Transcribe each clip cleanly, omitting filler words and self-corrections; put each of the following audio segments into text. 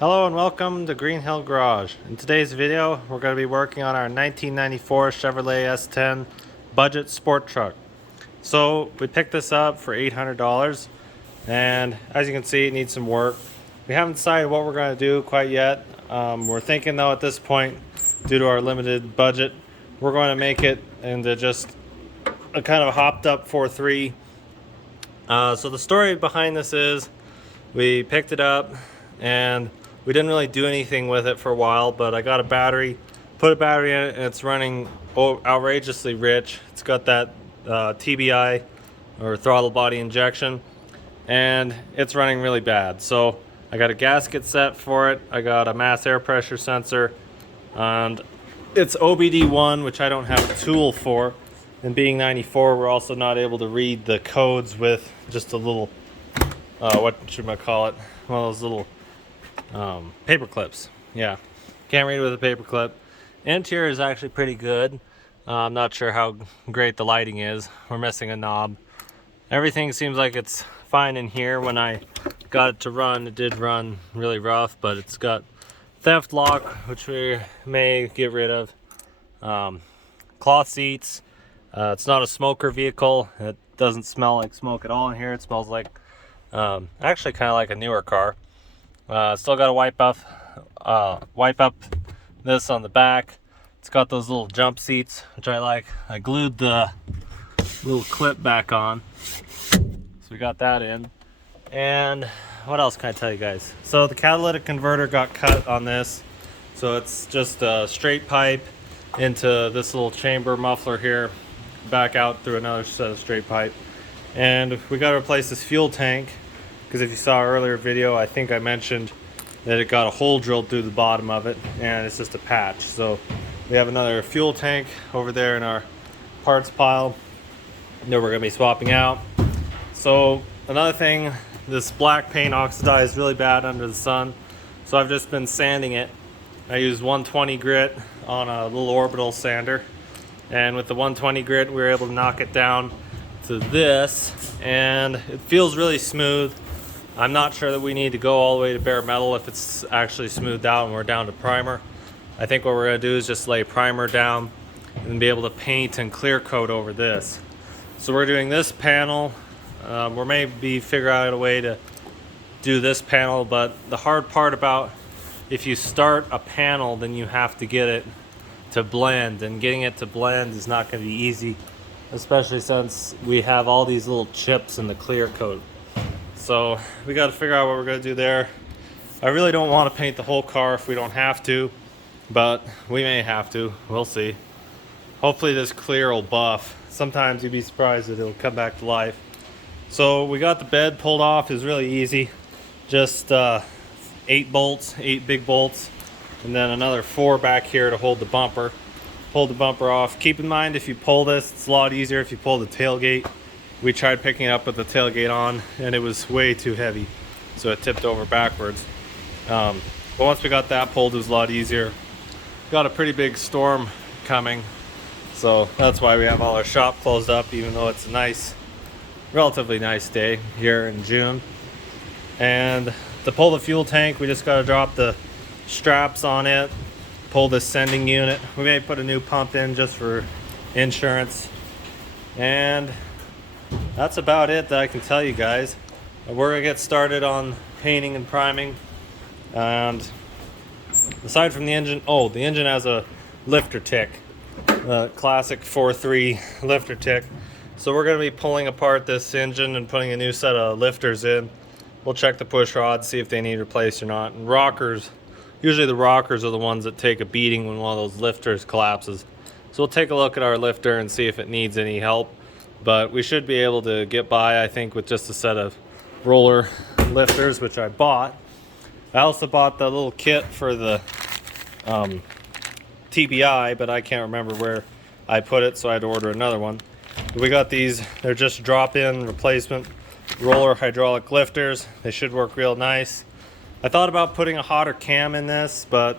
Hello and welcome to Green Hill Garage. In today's video, we're going to be working on our 1994 Chevrolet S10 budget sport truck. So we picked this up for $800, and as you can see, it needs some work. We haven't decided what we're going to do quite yet. We're thinking though at this point, due to our limited budget, we're going to make it into just a kind of hopped up 4.3. So the story behind this is we picked it up and we didn't really do anything with it for a while, but I got a battery, put a battery in it, and it's running outrageously rich. It's got that TBI, or throttle body injection, and it's running really bad. So I got a gasket set for it, I got a mass air pressure sensor, and it's OBD1, which I don't have a tool for. And being 94, we're also not able to read the codes with just a little, what should I call it? One of those little paper clips. Yeah, can't read it with a paper clip. Interior is actually pretty good. I'm not sure how great the lighting is. We're missing a knob. Everything seems like it's fine in here. When I got it to run, it did run really rough, but it's got theft lock, which we may get rid of. Cloth seats. It's not a smoker vehicle. It doesn't smell like smoke at all in here. It smells like actually kind of like a newer car. Still got to wipe up this on the back. It's got those little jump seats, which I like. I glued the little clip back on, so we got that in. And what else can I tell you guys? So the catalytic converter got cut on this, so it's just a straight pipe into this little chamber muffler here, back out through another set of straight pipe. And we got to replace this fuel tank, because if you saw our earlier video, I think I mentioned that it got a hole drilled through the bottom of it, and it's just a patch. So we have another fuel tank over there in our parts pile that we're going to be swapping out. So another thing, this black paint oxidized really bad under the sun, so I've just been sanding it. I used 120 grit on a little orbital sander, and with the 120 grit we were able to knock it down to this, and it feels really smooth. I'm not sure that we need to go all the way to bare metal if it's actually smoothed out and we're down to primer. I think what we're going to do is just lay primer down and be able to paint and clear coat over this. So we're doing this panel. We're maybe figure out a way to do this panel, but the hard part about if you start a panel, then you have to get it to blend, and getting it to blend is not going to be easy, especially since we have all these little chips in the clear coat. So we got to figure out what we're going to do there. I really don't want to paint the whole car if we don't have to, but we may have to. We'll see. Hopefully this clear will buff. Sometimes you'd be surprised that it'll come back to life. So we got the bed pulled off. It's really easy. Just 8 bolts, 8 big bolts, and then another 4 back here to hold the bumper. Pull the bumper off. Keep in mind, if you pull this, it's a lot easier if you pull the tailgate. We tried picking it up with the tailgate on, and it was way too heavy, so it tipped over backwards. But once we got that pulled, it was a lot easier. Got a pretty big storm coming, so that's why we have all our shop closed up, even though it's a nice, relatively nice day here in June. And to pull the fuel tank, we just got to drop the straps on it, pull the sending unit. We may put a new pump in just for insurance, and that's about it that I can tell you guys. We're gonna get started on painting and priming. And aside from the engine, the engine has a lifter tick, the classic 4.3 lifter tick. So we're gonna be pulling apart this engine and putting a new set of lifters in. We'll check the push rods, see if they need replaced or not. And rockers, usually the rockers are the ones that take a beating when one of those lifters collapses. So we'll take a look at our lifter and see if it needs any help. But we should be able to get by, I think, with just a set of roller lifters, which I bought. I also bought the little kit for the TBI, but I can't remember where I put it, so I had to order another one. We got these, they're just drop-in replacement roller hydraulic lifters. They should work real nice. I thought about putting a hotter cam in this, but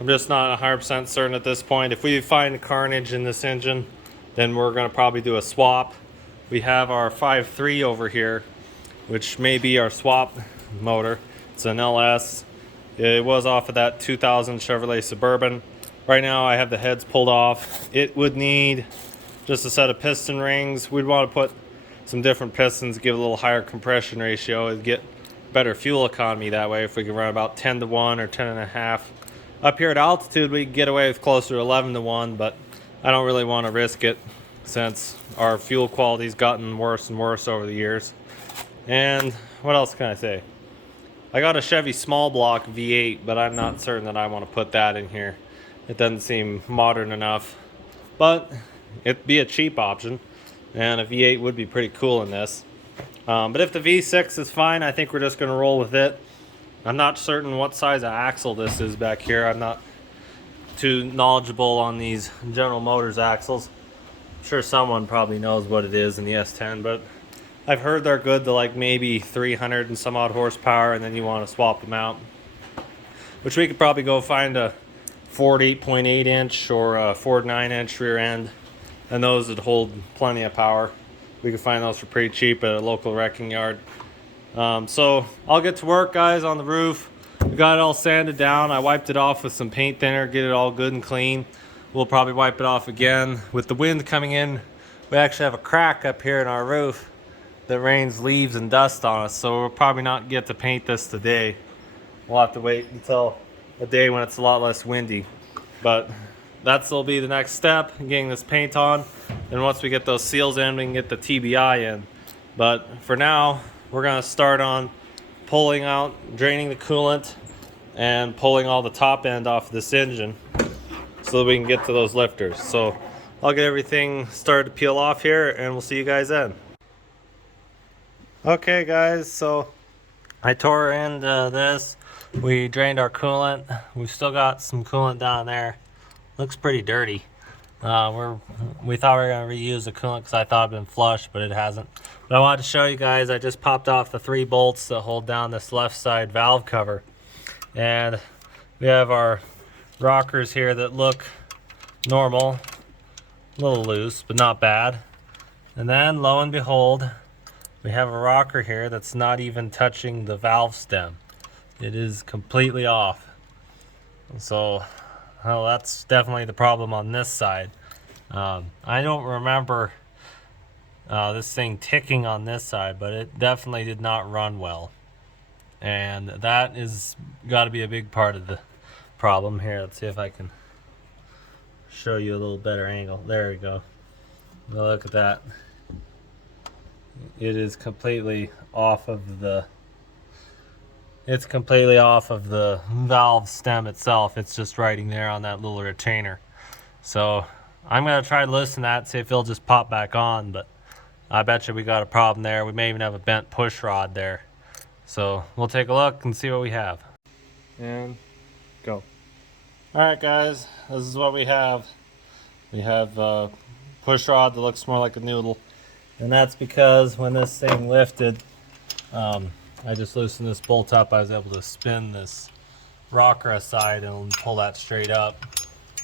I'm just not 100% certain at this point. If we find carnage in this engine, then we're going to probably do a swap. We have our 5.3 over here, which may be our swap motor. It's an LS. It was off of that 2000 Chevrolet Suburban. Right now I have the heads pulled off. It would need just a set of piston rings. We'd want to put some different pistons, give a little higher compression ratio, and get better fuel economy that way. If we could run about 10 to 1 or 10 and a half. Up here at altitude, we could get away with closer to 11 to 1, but I don't really want to risk it since our fuel quality's gotten worse and worse over the years. And what else can I say? I got a Chevy small block V8, but I'm not certain that I want to put that in here. It doesn't seem modern enough, but it'd be a cheap option, and a V8 would be pretty cool in this. But if the V6 is fine, I think we're just going to roll with it. I'm not certain what size of axle this is back here. I'm not too knowledgeable on these General Motors axles. I'm sure someone probably knows what it is in the S10, but I've heard they're good to like maybe 300 and some odd horsepower, and then you want to swap them out. Which we could probably go find a Ford 8.8 inch or a Ford 9 inch rear end, and those would hold plenty of power. We could find those for pretty cheap at a local wrecking yard. So I'll get to work, guys, on the roof. We got it all sanded down. I wiped it off with some paint thinner, get it all good and clean. We'll probably wipe it off again. With the wind coming in, we actually have a crack up here in our roof that rains leaves and dust on us, so we'll probably not get to paint this today. We'll have to wait until a day when it's a lot less windy. But that'll be the next step, getting this paint on. And once we get those seals in, we can get the TBI in. But for now, we're gonna start on pulling out, draining the coolant, and pulling all the top end off this engine so that we can get to those lifters. So I'll get everything started to peel off here, and we'll see you guys then. Okay guys, so I tore into this. We drained our coolant. We've still got some coolant down there. Looks pretty dirty. We thought we were gonna reuse the coolant because I thought it'd been flushed, but it hasn't. But I wanted to show you guys, I just popped off the 3 bolts that hold down this left side valve cover. And we have our rockers here that look normal, a little loose, but not bad. And then lo and behold, we have a rocker here that's not even touching the valve stem. It is completely off. So, well, that's definitely the problem on this side. I don't remember this thing ticking on this side, but it definitely did not run well. And that is got to be a big part of the problem here. Let's see if I can show you a little better angle. There we go. Now look at that. It is completely off of the valve stem itself. It's just right there on that little retainer. So I'm gonna try to loosen that, see if it'll just pop back on, but I bet you we got a problem there. We may even have a bent push rod there. So we'll take a look and see what we have. And go. Alright guys, this is what we have. We have a push rod that looks more like a noodle. And that's because when this thing lifted, I just loosened this bolt up. I was able to spin this rocker aside and pull that straight up.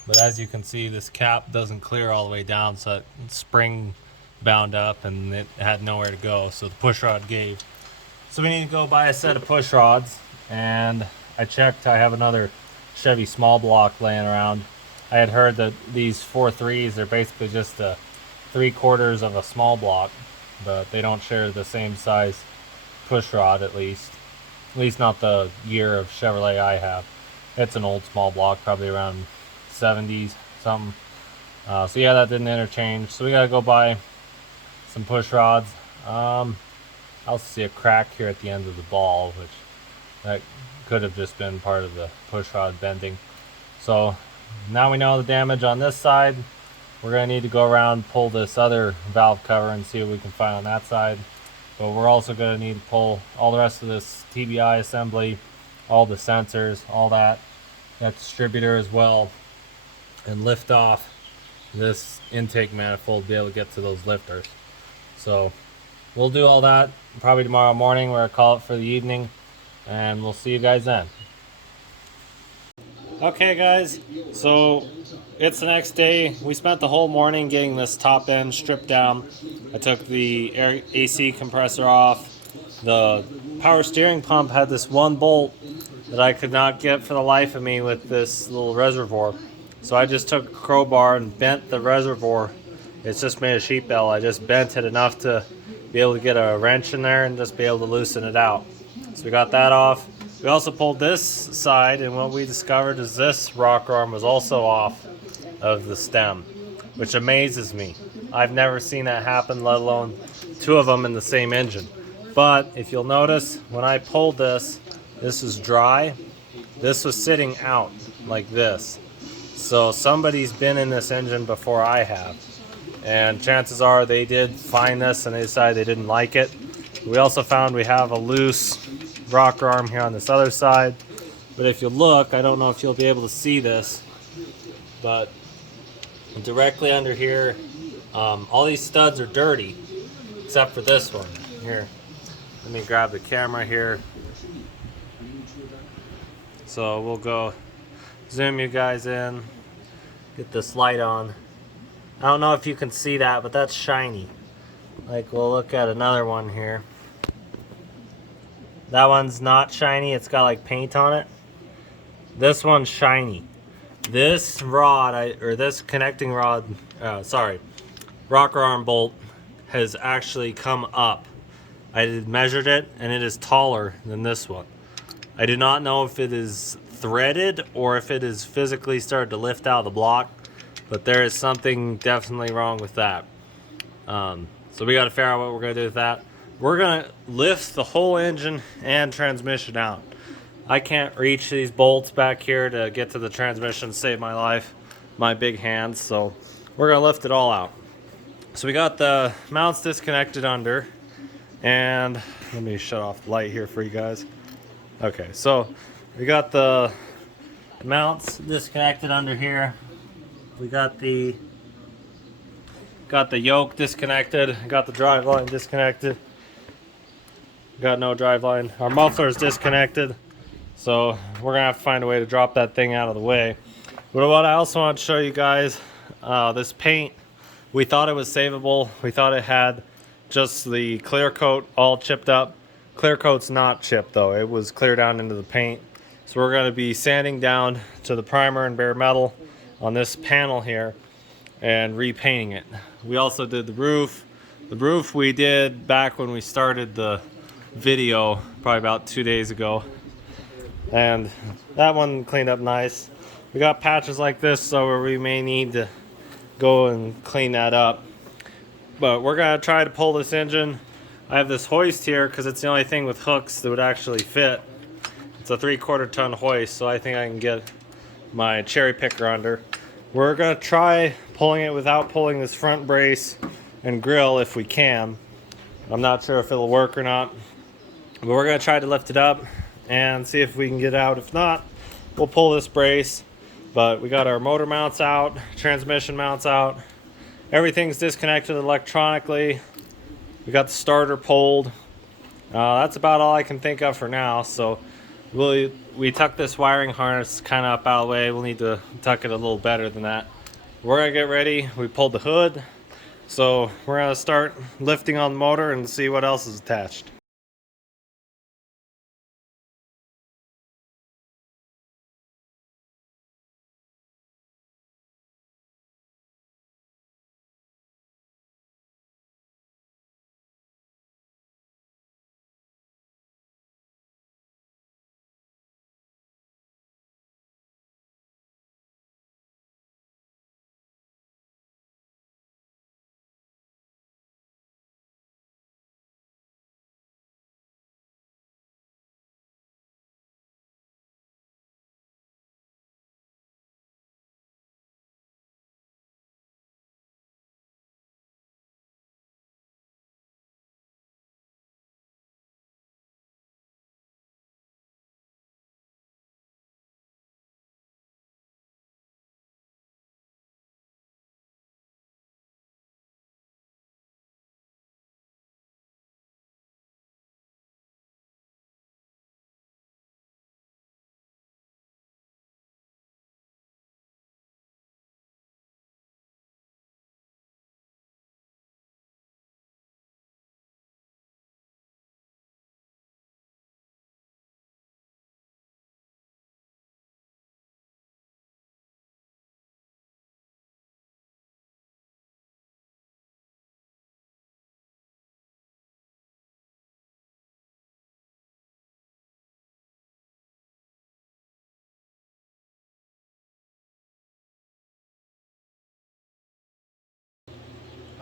But as you can see, this cap doesn't clear all the way down, so it's spring bound up and it had nowhere to go, so the push rod gave. So we need to go buy a set of push rods, and I checked, I have another Chevy small block laying around. I had heard that these 4.3s are basically just a 3/4 of a small block, but they don't share the same size push rod, at least not the year of Chevrolet I have. It's an old small block, probably around 70s something. So yeah, that didn't interchange, so we gotta go buy some push rods. I also see a crack here at the end of the ball, which that could have just been part of the push rod bending. So now we know the damage on this side. We're gonna need to go around, pull this other valve cover and see what we can find on that side. But we're also gonna need to pull all the rest of this TBI assembly, all the sensors, all that distributor as well, and lift off this intake manifold to be able to get to those lifters. So we'll do all that probably tomorrow morning. We're gonna call it for the evening, and we'll see you guys then. Okay guys, so it's the next day. We spent the whole morning getting this top end stripped down. I took the AC compressor off. The power steering pump had this one bolt that I could not get for the life of me with this little reservoir. So I just took a crowbar and bent the reservoir. It's just made of sheet bell. I just bent it enough to be able to get a wrench in there and just be able to loosen it out. So we got that off. We also pulled this side, and what we discovered is this rocker arm was also off of the stem, which amazes me. I've never seen that happen, let alone two of them in the same engine. But if you'll notice, when I pulled this, this was dry. This was sitting out like this. So somebody's been in this engine before I have. And chances are they did find this and they decided they didn't like it. We also found we have a loose rocker arm here on this other side. But if you look, I don't know if you'll be able to see this, but directly under here, all these studs are dirty, except for this one. Here, let me grab the camera here. So we'll go zoom you guys in, get this light on. I don't know if you can see that, but that's shiny. Like, we'll look at another one here. That one's not shiny, it's got like paint on it. This one's shiny. This rod, or this connecting rod, rocker arm bolt has actually come up. I measured it and it is taller than this one. I do not know if it is threaded or if it is physically started to lift out of the block, but there is something definitely wrong with that. So we got to figure out what we're going to do with that. We're going to lift the whole engine and transmission out. I can't reach these bolts back here to get to the transmission, save my life, my big hands, so we're going to lift it all out. So we got the mounts disconnected under, and let me shut off the light here for you guys. Okay, so we got the mounts disconnected under here. We got the yoke disconnected, got the drive line disconnected. Got no drive line. Our muffler is disconnected, so we're gonna have to find a way to drop that thing out of the way. But what I also want to show you guys, this paint, we thought it was savable. We thought it had just the clear coat all chipped up. Clear coat's not chipped though, it was clear down into the paint. So we're going to be sanding down to the primer and bare metal on this panel here and repainting it. We also did the roof. The roof we did back when we started the video, probably about 2 days ago. And that one cleaned up nice. We got patches like this, so we may need to go and clean that up. But we're going to try to pull this engine. I have this hoist here because it's the only thing with hooks that would actually fit. It's a 3/4 ton hoist, so I think I can get my cherry picker under. We're going to try pulling it without pulling this front brace and grill if we can. I'm not sure if it'll work or not, but we're going to try to lift it up and see if we can get out. If not, we'll pull this brace. But we got our motor mounts out, transmission mounts out. Everything's disconnected electronically. We got the starter pulled. That's about all I can think of for now. So we tuck this wiring harness kind of up out of the way. We'll need to tuck it a little better than that. We're gonna get ready. We pulled the hood. So we're gonna start lifting on the motor and see what else is attached.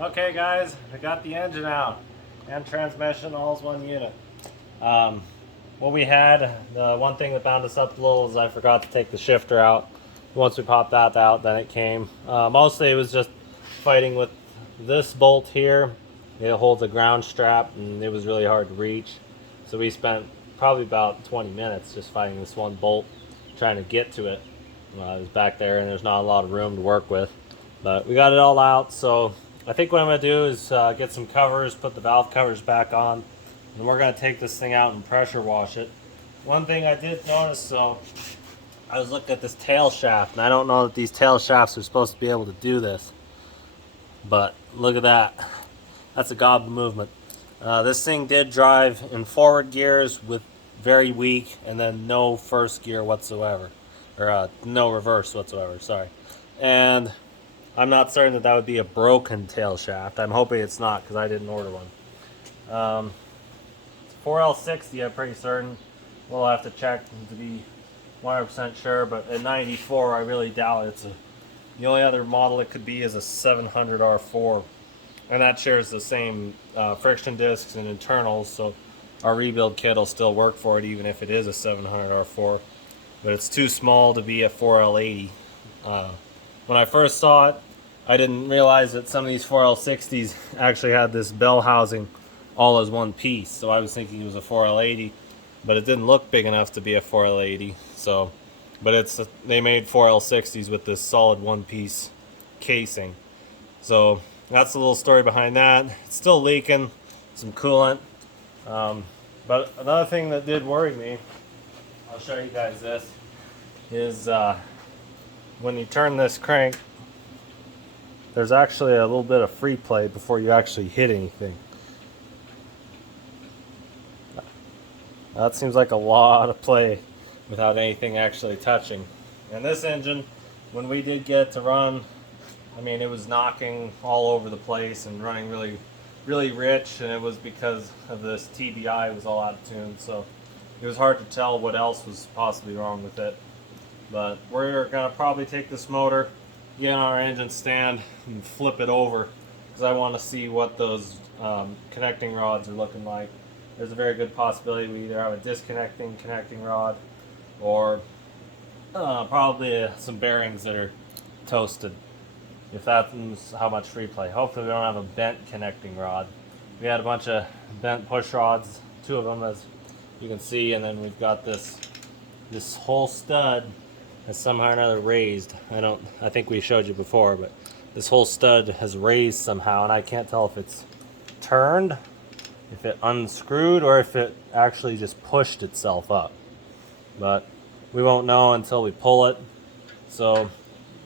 Okay guys, I got the engine out and transmission, all is one unit. Um, what we had, the one thing that bound us up a little is I forgot to take the shifter out. Once we popped that out, then it came. Mostly it was just fighting with this bolt here. It holds a ground strap and it was really hard to reach. So we spent probably about 20 minutes just fighting this one bolt, trying to get to it. It was back there and there's not a lot of room to work with. But we got it all out, so I think what I'm going to do is get some covers, put the valve covers back on, and we're going to take this thing out and pressure wash it. One thing I did notice, so I was looking at this tail shaft, and I don't know that these tail shafts are supposed to be able to do this, but look at that. That's a gob of movement. This thing did drive in forward gears with very weak, and then no first gear whatsoever, or no reverse whatsoever, sorry. And I'm not certain that that would be a broken tail shaft. I'm hoping it's not because I didn't order one. 4L60, I'm pretty certain. We'll have to check to be 100% sure, but at 94, I really doubt it's a. The only other model it could be is a 700 R4, and that shares the same friction discs and internals, so our rebuild kit will still work for it even if it is a 700 R4. But it's too small to be a 4L80. When I first saw it, I didn't realize that some of these 4L60s actually had this bell housing all as one piece. So I was thinking it was a 4L80, but it didn't look big enough to be a 4L80. So, but they made 4L60s with this solid one-piece casing. So that's the little story behind that. It's still leaking some coolant. But another thing that did worry me, I'll show you guys this, is when you turn this crank, there's actually a little bit of free play before you actually hit anything. That seems like a lot of play without anything actually touching. And this engine, when we did get it to run, I mean, it was knocking all over the place and running really, really rich, and it was because of this TBI. It was all out of tune, so it was hard to tell what else was possibly wrong with it. But we're gonna probably take this motor, get on our engine stand, and flip it over because I want to see what those connecting rods are looking like. There's a very good possibility we either have a disconnecting connecting rod or probably some bearings that are toasted, if that's how much free play. Hopefully we don't have a bent connecting rod. We had a bunch of bent push rods, two of them as you can see, and then we've got this whole stud has somehow or another raised. I think we showed you before, but this whole stud has raised somehow, and I can't tell if it's turned, if it unscrewed, or if it actually just pushed itself up. But we won't know until we pull it. So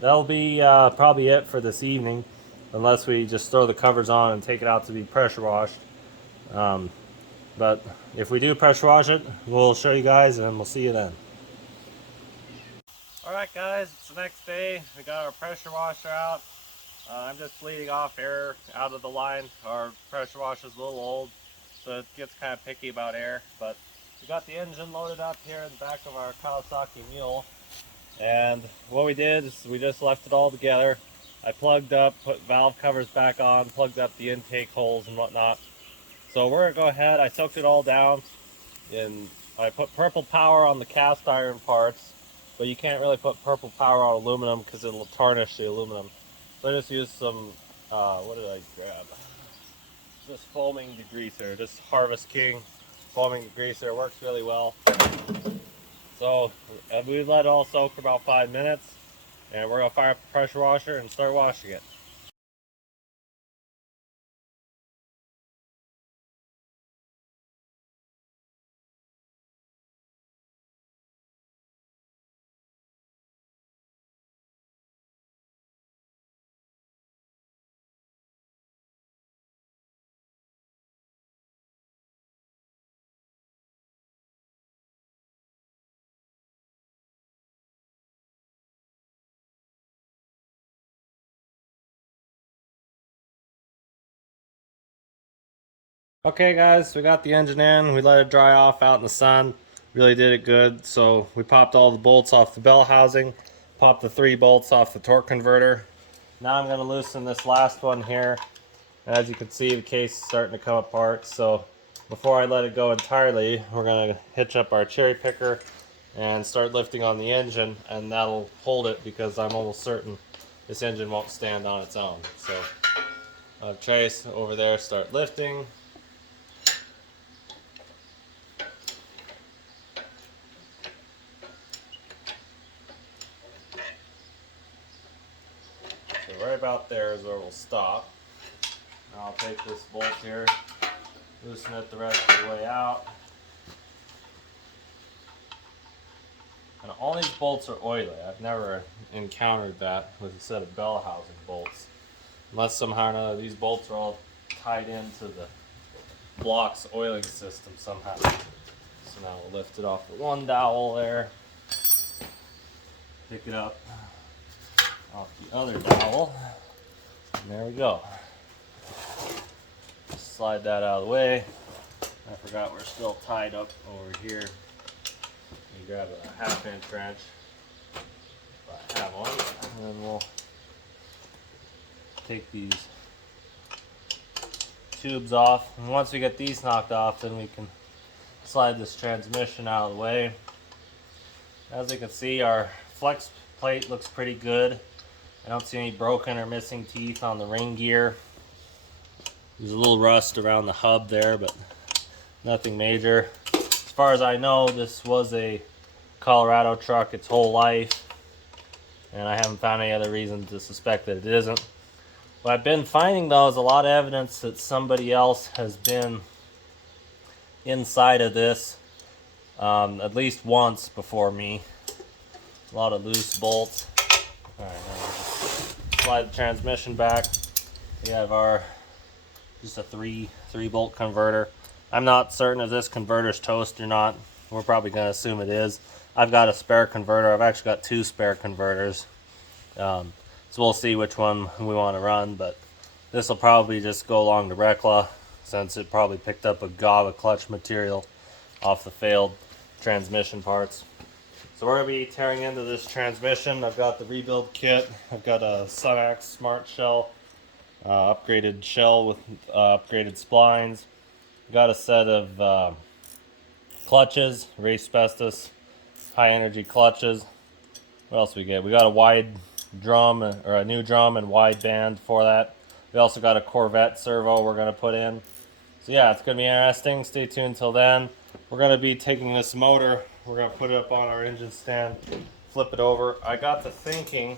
that'll be probably it for this evening, unless we just throw the covers on and take it out to be pressure washed. But if we do pressure wash it, we'll show you guys, and we'll see you then. Alright guys, it's the next day. We got our pressure washer out. I'm just bleeding off air out of the line. Our pressure washer is a little old, so it gets kind of picky about air. But we got the engine loaded up here in the back of our Kawasaki Mule. And what we did is we just left it all together. I plugged up, put valve covers back on, plugged up the intake holes and whatnot. So we're going to go ahead. I soaked it all down, and I put purple power on the cast iron parts. But you can't really put purple power on aluminum because it'll tarnish the aluminum. So I just used some, what did I grab? Just foaming degreaser, just Harvest King foaming degreaser. It works really well. So we let it all soak for about 5 minutes, and we're going to fire up the pressure washer and start washing it. Okay guys, we got the engine in, we let it dry off out in the sun, really did it good. So we popped all the bolts off the bell housing, popped the 3 bolts off the torque converter. Now I'm going to loosen this last one here, As you can see, the case is starting to come apart, so before I let it go entirely, we're going to hitch up our cherry picker and start lifting on the engine, and that'll hold it because I'm almost certain this engine won't stand on its own. So Trace over there start lifting. So right about there is where we'll stop. Now I'll take this bolt here, loosen it the rest of the way out. And all these bolts are oily. I've never encountered that with a set of bell housing bolts. Unless somehow or another these bolts are all tied into the block's oiling system somehow. So now we'll lift it off the one dowel there. Pick it up off the other dowel. And there we go. Slide that out of the way. I forgot we're still tied up over here. You grab a 1/2 inch wrench, if I have one, and then we'll take these tubes off. And once we get these knocked off, then we can slide this transmission out of the way. As you can see, our flex plate looks pretty good. I don't see any broken or missing teeth on the ring gear. There's a little rust around the hub there, but nothing major. As far as I know, this was a Colorado truck its whole life, and I haven't found any other reason to suspect that it isn't. What I've been finding, though, is a lot of evidence that somebody else has been inside of this at least once before me. A lot of loose bolts. All right, now we'll just slide the transmission back. We have our just a three bolt converter. I'm not certain if this converter's toast or not. We're probably going to assume it is. I've got a spare converter. I've actually got 2 spare converters. So we'll see which one we want to run, but this will probably just go along to Rekla since it probably picked up a gob of clutch material off the failed transmission parts. So we're going to be tearing into this transmission. I've got the rebuild kit. I've got a Sunax Smart Shell, upgraded shell with upgraded splines. Got a set of clutches, race asbestos, high energy clutches. What else we get? We got a wide drum, or a new drum and wide band for that. We also got a Corvette servo we're going to put in. So yeah, it's going to be interesting. Stay tuned till then. We're going to be taking this motor, we're going to put it up on our engine stand, flip it over. I got to thinking,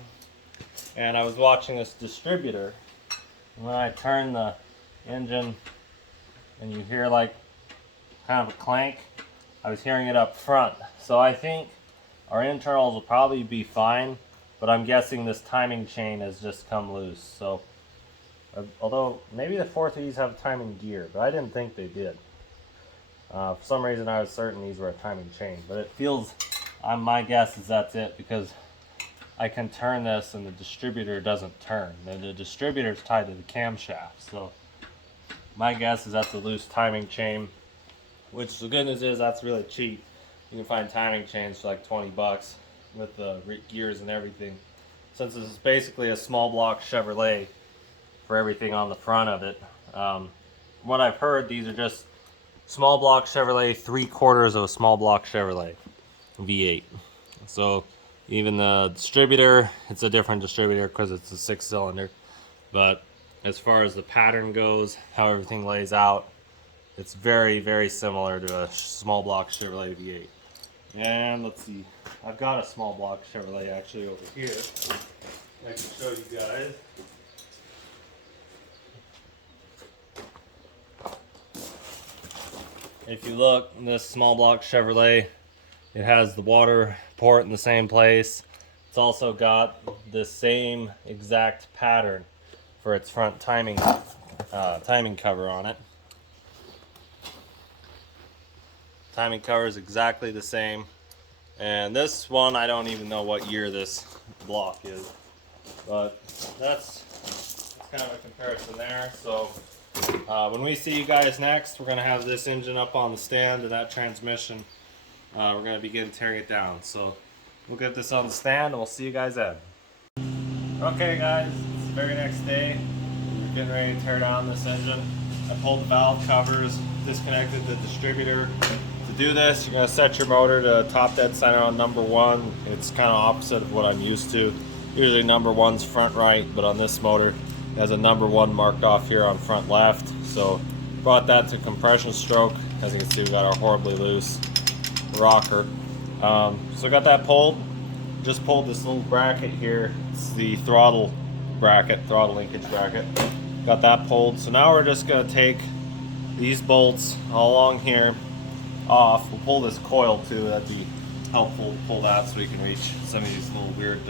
and I was watching this distributor. When I turn the engine and you hear like kind of a clank, I was hearing it up front. So I think our internals will probably be fine, but I'm guessing this timing chain has just come loose. So although maybe the 430s have a timing gear, but I didn't think they did. For some reason I was certain these were a timing chain, but it feels, my guess is that's it, because I can turn this and the distributor doesn't turn. The distributor is tied to the camshaft, so my guess is that's a loose timing chain, which the good news is that's really cheap. You can find timing chains for like 20 bucks with the gears and everything. Since this is basically a small block Chevrolet for everything on the front of it. What I've heard, these are just small block Chevrolet, 3/4 of a small block Chevrolet V8. So even the distributor, it's a different distributor because it's a 6-cylinder. But as far as the pattern goes, how everything lays out, it's very, very similar to a small block Chevrolet V8. And let's see, I've got a small block Chevrolet actually over here. I can show you guys. If you look, this small block Chevrolet, it has the water port in the same place. It's also got the same exact pattern for its front timing cover on it. Timing cover is exactly the same. And this one, I don't even know what year this block is. But that's kind of a comparison there. So when we see you guys next, we're going to have this engine up on the stand and that transmission. We're going to begin tearing it down. So we'll get this on the stand and we'll see you guys then. Okay guys, it's the very next day. getting ready to tear down this engine. I pulled the valve covers, disconnected the distributor. To do this, you're going to set your motor to top dead center on number 1. It's kind of opposite of what I'm used to. Usually number 1's front right, but on this motor it has a number 1 marked off here on front left. So brought that to compression stroke. As you can see, we got our horribly loose rocker. So got that pulled. Just pulled this little bracket here. It's the throttle bracket, throttle linkage bracket. Got that pulled. So now we're just going to take these bolts all along here off. We'll pull this coil too. That'd be helpful to pull that so we can reach some of these little weird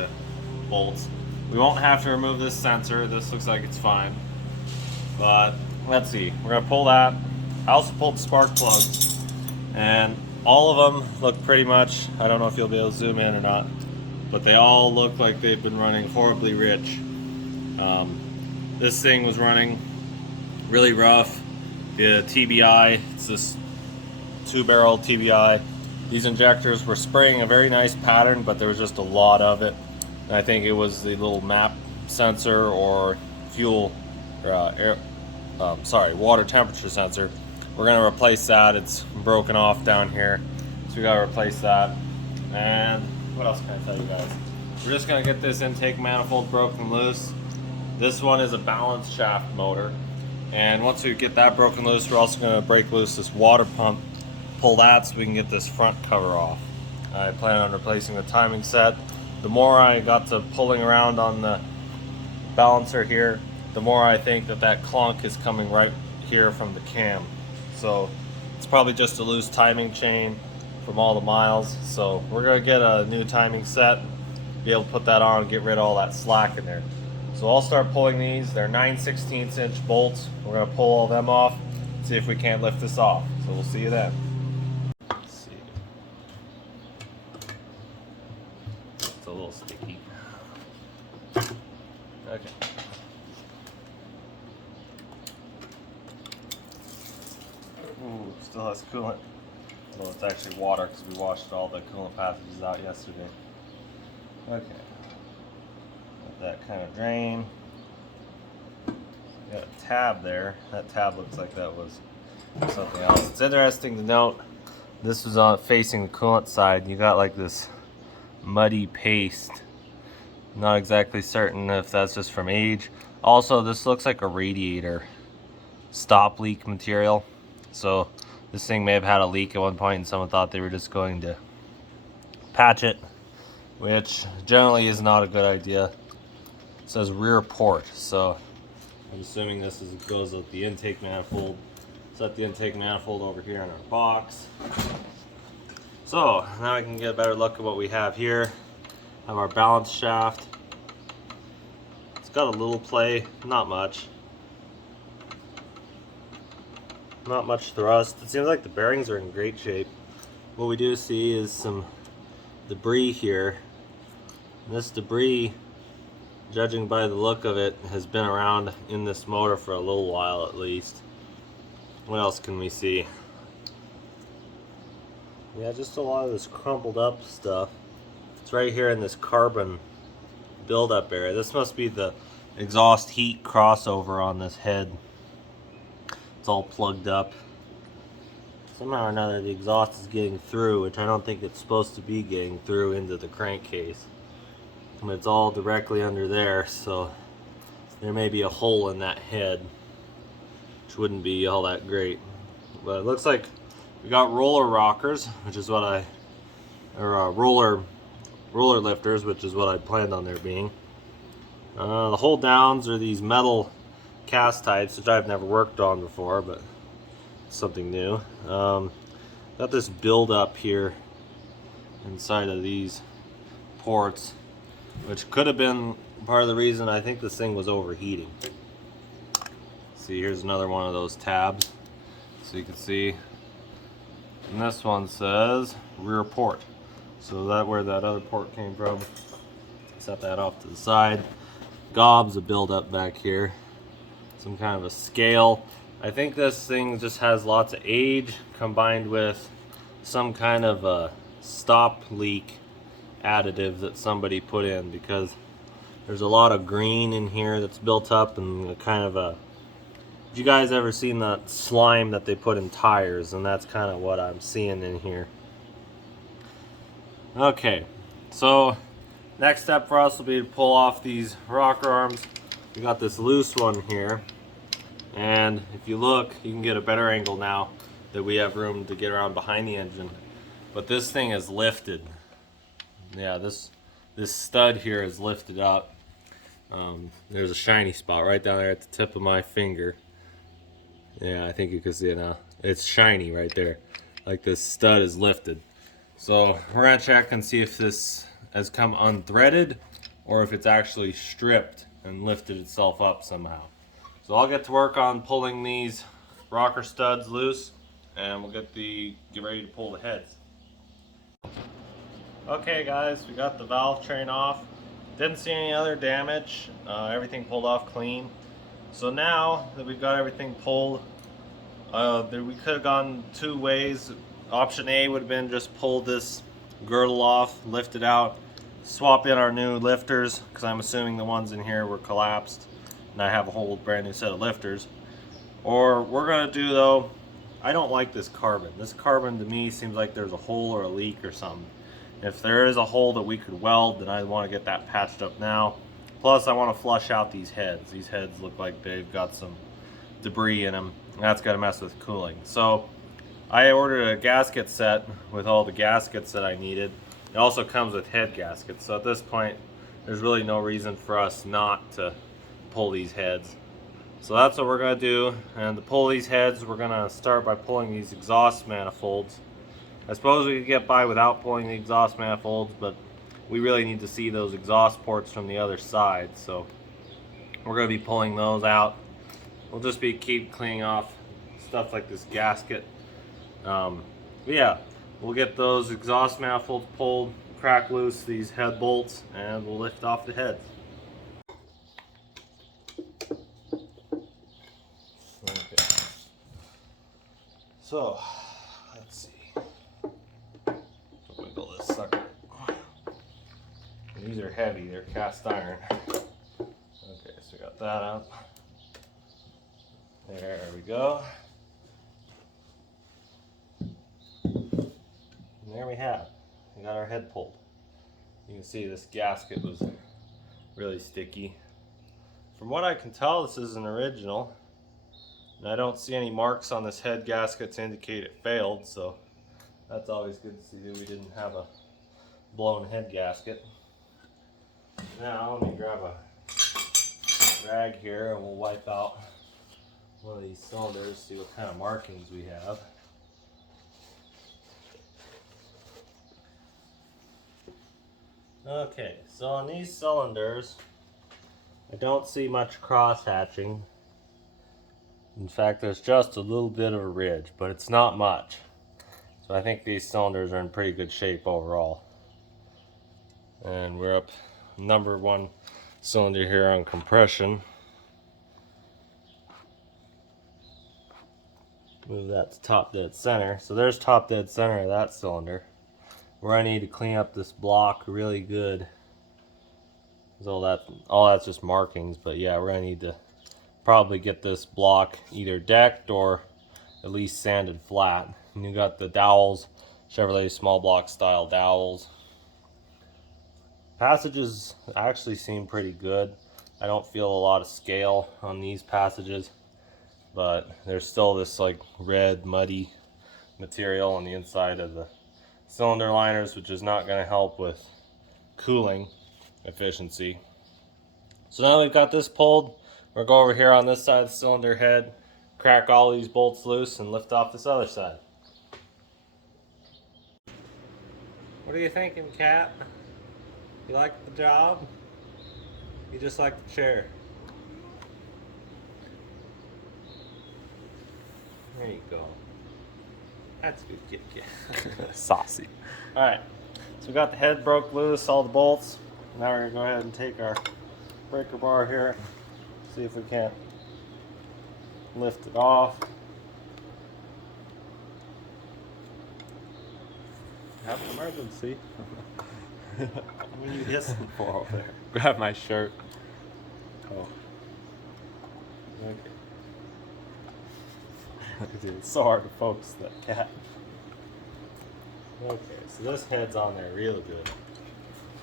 bolts. We won't have to remove this sensor. This looks like it's fine. But let's see. We're going to pull that. I also pulled spark plugs. And all of them look pretty much, I don't know if you'll be able to zoom in or not, but they all look like they've been running horribly rich. This thing was running really rough. The TBI, it's this 2-barrel TBI. These injectors were spraying a very nice pattern, but there was just a lot of it. And I think it was the little map sensor or fuel, water temperature sensor. We're gonna replace that. It's broken off down here, so we gotta replace that. And what else can I tell you guys? We're just gonna get this intake manifold broken loose. This one is a balance shaft motor, and once we get that broken loose, we're also gonna break loose this water pump, pull that so we can get this front cover off. I plan on replacing the timing set. The more I got to pulling around on the balancer here, the more I think that clunk is coming right here from the cam. So it's probably just a loose timing chain from all the miles. So we're gonna get a new timing set, be able to put that on and get rid of all that slack in there. So I'll start pulling these. They're 9/16 inch bolts. We're gonna pull all them off, see if we can't lift this off. So we'll see you then. Let's see. It's a little sticky. Okay. Ooh, still has coolant. Although it's actually water because we washed all the coolant passages out yesterday. Okay. Let that kind of drain. Got a tab there. That tab looks like that was something else. It's interesting to note, this was on facing the coolant side. You got like this muddy paste. Not exactly certain if that's just from age. Also, this looks like a radiator stop leak material. So this thing may have had a leak at one point and someone thought they were just going to patch it, which generally is not a good idea. It says rear port, so I'm assuming this goes with the intake manifold. Set the intake manifold over here in our box. So now I can get a better look at what we have here. Have our balance shaft. It's got a little play, not much. Not much thrust. It seems like the bearings are in great shape. What we do see is some debris here. And this debris, judging by the look of it, has been around in this motor for a little while at least. What else can we see? Yeah, just a lot of this crumpled up stuff. It's right here in this carbon buildup area. This must be the exhaust heat crossover on this head. It's all plugged up. Somehow or another the exhaust is getting through, which I don't think it's supposed to be getting through into the crankcase. And it's all directly under there, so there may be a hole in that head, which wouldn't be all that great. But it looks like we got roller rockers, which is what roller lifters, which is what I planned on there being. The hold downs are these metal cast types, which I've never worked on before, but something new. Got this build up here inside of these ports, which could have been part of the reason I think this thing was overheating. See, here's another one of those tabs, so you can see. And this one says rear port, so that where that other port came from. Set that off to the side. Gobs of buildup back here. Some kind of a scale. I think this thing just has lots of age combined with some kind of a stop leak additive that somebody put in, because There's a lot of green in here that's built up, and kind of a... Have you guys ever seen that slime that they put in tires? And that's kind of what I'm seeing in here. Okay, so next step for us will be to pull off these rocker arms. We got this loose one here, and if you look, you can get a better angle now that we have room to get around behind the engine. But this thing is lifted. Yeah, this stud here is lifted up. There's a shiny spot right down there at the tip of my finger. Yeah, I think you can see it now. It's shiny right there. Like this stud is lifted. So we're gonna check and see if this has come unthreaded or if it's actually stripped and lifted itself up somehow. So I'll get to work on pulling these rocker studs loose, and we'll get ready to pull the heads. Okay guys, we got the valve train off. Didn't see any other damage. Everything pulled off clean. So now that we've got everything pulled, we could have gone two ways. Option A would have been just pull this girdle off, lift it out, swap in our new lifters, because I'm assuming the ones in here were collapsed and I have a whole brand new set of lifters. Or we're gonna do though, I don't like this carbon. This carbon to me seems like there's a hole or a leak or something. If there is a hole that we could weld, then I want to get that patched up now. Plus I want to flush out these heads. These heads look like they've got some debris in them, and that's got to mess with cooling. So I ordered a gasket set with all the gaskets that I needed. It also comes with head gaskets. So at this point, there's really no reason for us not to pull these heads. So that's what we're going to do. And to pull these heads, we're going to start by pulling these exhaust manifolds. I suppose we could get by without pulling the exhaust manifolds, but we really need to see those exhaust ports from the other side. So we're going to be pulling those out. We'll just keep cleaning off stuff like this gasket. Yeah, we'll get those exhaust manifolds pulled, crack loose these head bolts, and we'll lift off the heads. Okay. So, let's see. Wiggle this sucker. These are heavy, they're cast iron. Okay, so we got that up. There we go. And there we have. We got our head pulled. You can see this gasket was really sticky. From what I can tell, this is an original. And I don't see any marks on this head gasket to indicate it failed, so that's always good to see that we didn't have a blown head gasket. Now let me grab a rag here and we'll wipe out one of these cylinders, see what kind of markings we have. Okay, so on these cylinders, I don't see much cross hatching. In fact, there's just a little bit of a ridge, but it's not much. So I think these cylinders are in pretty good shape overall. And we're up number one cylinder here on compression. Move that to top dead center. So there's top dead center of that cylinder. Where I need to clean up this block really good. All that's just markings, but yeah, we're gonna need to probably get this block either decked or at least sanded flat. And you got the dowels, Chevrolet small block style dowels. Passages actually seem pretty good. I don't feel a lot of scale on these passages, but there's still this like red muddy material on the inside of the cylinder liners, which is not going to help with cooling efficiency. So now we've got this pulled, we'll go over here on this side of the cylinder head, crack all these bolts loose, and lift off this other side. What are you thinking, Cat? You like the job? You just like the chair? There you go. That's a good kid. Saucy. Alright, so we got the head broke loose, all the bolts. Now we're going to go ahead and take our breaker bar here, see if we can't lift it off. Have an emergency. What are you hissing for over there? Grab my shirt. Oh. Okay. Dude, it's so hard to focus that cat. Okay, so this head's on there real good.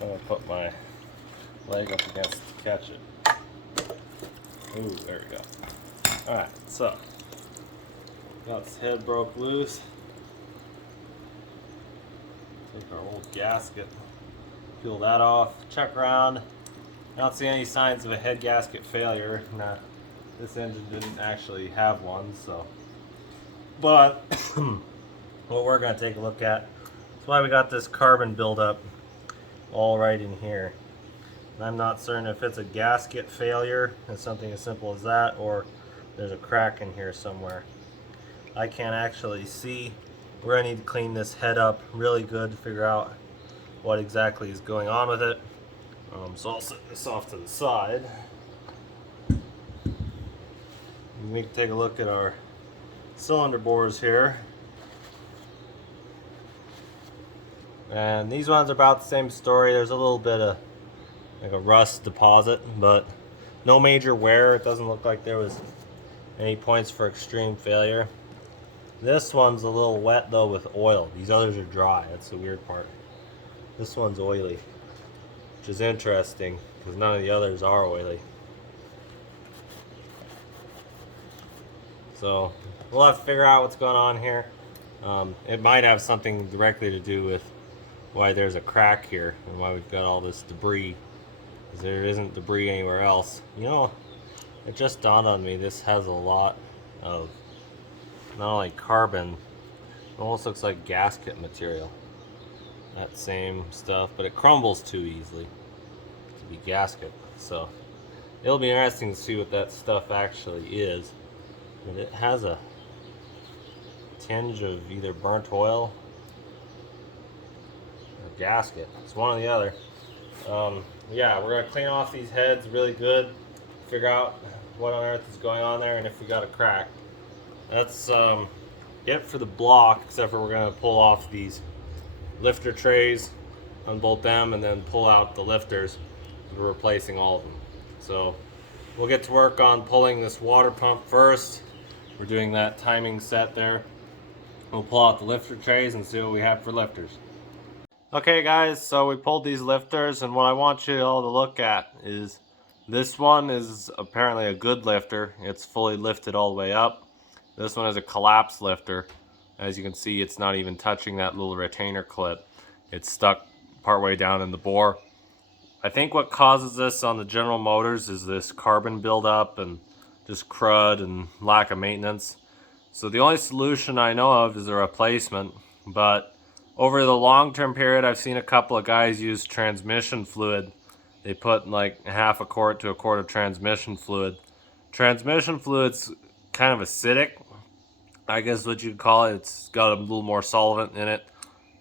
I'm gonna put my leg up against it to catch it. Ooh, there we go. Alright, so got this head broke loose. Take our old gasket, peel that off, check around. I don't see any signs of a head gasket failure. Nah, this engine didn't actually have one, so. But what we're gonna take a look at, that's why we got this carbon buildup all right in here. And I'm not certain if it's a gasket failure, it's something as simple as that, or there's a crack in here somewhere. I can't actually see. We're gonna need to clean this head up really good to figure out what exactly is going on with it. So I'll set this off to the side. And we can take a look at our cylinder bores here. And these ones are about the same story. There's a little bit of like a rust deposit, but no major wear. It doesn't look like there was any points for extreme failure. This one's a little wet though with oil. These others are dry. That's the weird part. This one's oily, which is interesting because none of the others are oily. So we'll have to figure out what's going on here. It might have something directly to do with why there's a crack here and why we've got all this debris. Because there isn't debris anywhere else. You know, it just dawned on me, this has a lot of not only carbon, it almost looks like gasket material. That same stuff, but it crumbles too easily to be gasket. So it'll be interesting to see what that stuff actually is. And it has a tinge of either burnt oil or gasket. It's one or the other. Yeah, we're gonna clean off these heads really good, figure out what on earth is going on there, and if we got a crack. That's it for the block, except for we're gonna pull off these lifter trays, unbolt them, and then pull out the lifters. We're replacing all of them. So we'll get to work on pulling this water pump first. We're doing that timing set there. We'll pull out the lifter trays and see what we have for lifters. Okay guys, so we pulled these lifters, and what I want you all to look at is this one is apparently a good lifter. It's fully lifted all the way up. This one is a collapse lifter. As you can see, it's not even touching that little retainer clip. It's stuck partway down in the bore. I think what causes this on the General Motors is this carbon buildup and just crud and lack of maintenance. So the only solution I know of is a replacement, but over the long-term period, I've seen a couple of guys use transmission fluid. They put like half a quart to a quart of transmission fluid. Transmission fluid's kind of acidic, I guess what you'd call it. It's got a little more solvent in it,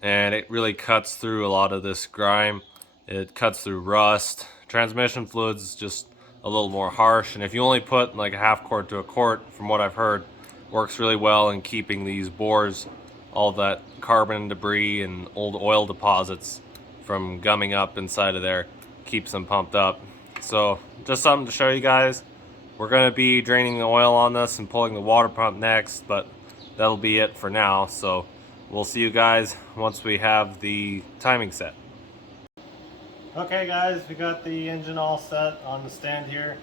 and it really cuts through a lot of this grime. It cuts through rust. Transmission fluid's just a little more harsh, and if you only put like a half quart to a quart, from what I've heard, works really well in keeping these bores, all that carbon debris and old oil deposits from gumming up inside of there, keeps them pumped up. So just something to show you guys. We're going to be draining the oil on this and pulling the water pump next, but that'll be it for now. So we'll see you guys once we have the timing set. Okay guys, we got the engine all set on the stand here.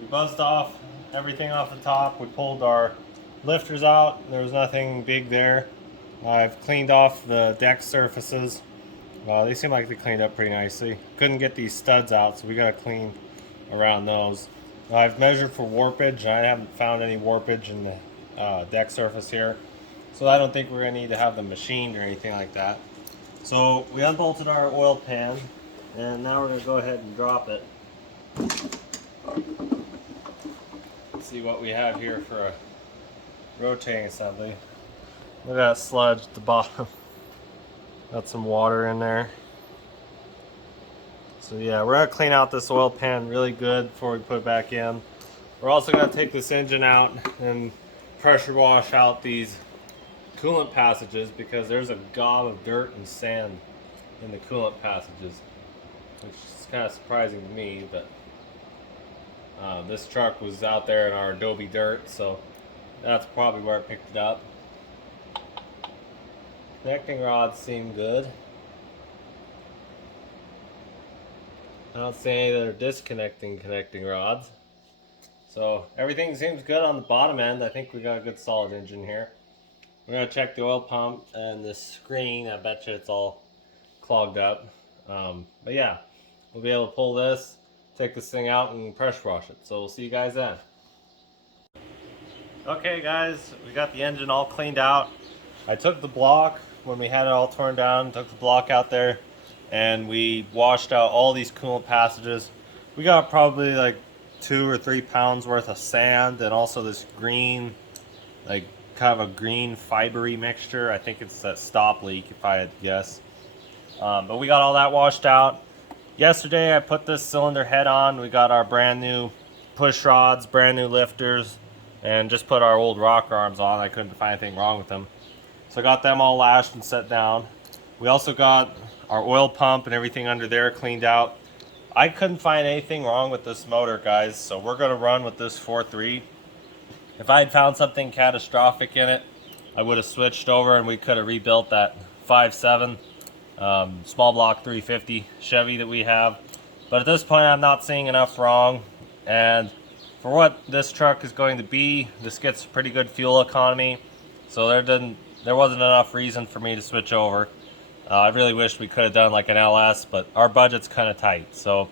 We buzzed off everything off the top. We pulled our lifters out. There was nothing big there. I've cleaned off the deck surfaces. They seem like they cleaned up pretty nicely. Couldn't get these studs out, so we got to clean around those. I've measured for warpage. I haven't found any warpage in the deck surface here, so I don't think we're going to need to have them machined or anything like that. So we unbolted our oil pan, and now we're going to go ahead and drop it. Let's see what we have here for a rotating assembly. Look at that sludge at the bottom. Got some water in there. So yeah, we're going to clean out this oil pan really good before we put it back in. We're also going to take this engine out and pressure wash out these coolant passages because there's a gob of dirt and sand in the coolant passages, which is kind of surprising to me, but this truck was out there in our Adobe dirt, so that's probably where I picked it up. Connecting rods seem good. I don't see any that are disconnecting connecting rods. So everything seems good on the bottom end. I think we got a good solid engine here. We're gonna check the oil pump and the screen. I bet you it's all clogged up. But yeah, we'll be able to pull this, take this thing out and pressure wash it. So we'll see you guys then. Okay guys, we got the engine all cleaned out. I took the block when we had it all torn down, took the block out there, and we washed out all these coolant passages. We got probably like 2 or 3 pounds worth of sand, and also this green, like kind of a green fibery mixture. I think it's that stop leak if I had to guess. But we got all that washed out. Yesterday I put this cylinder head on. We got our brand new push rods, brand new lifters, and just put our old rocker arms on. I couldn't find anything wrong with them. So I got them all lashed and set down. We also got our oil pump and everything under there cleaned out. I couldn't find anything wrong with this motor, guys, so we're gonna run with this 4.3. If I had found something catastrophic in it, I would have switched over and we could have rebuilt that 5.7 small block 350 Chevy that we have. But at this point, I'm not seeing enough wrong. And for what this truck is going to be, this gets pretty good fuel economy. So there wasn't enough reason for me to switch over. I really wish we could have done like an LS, but our budget's kind of tight. So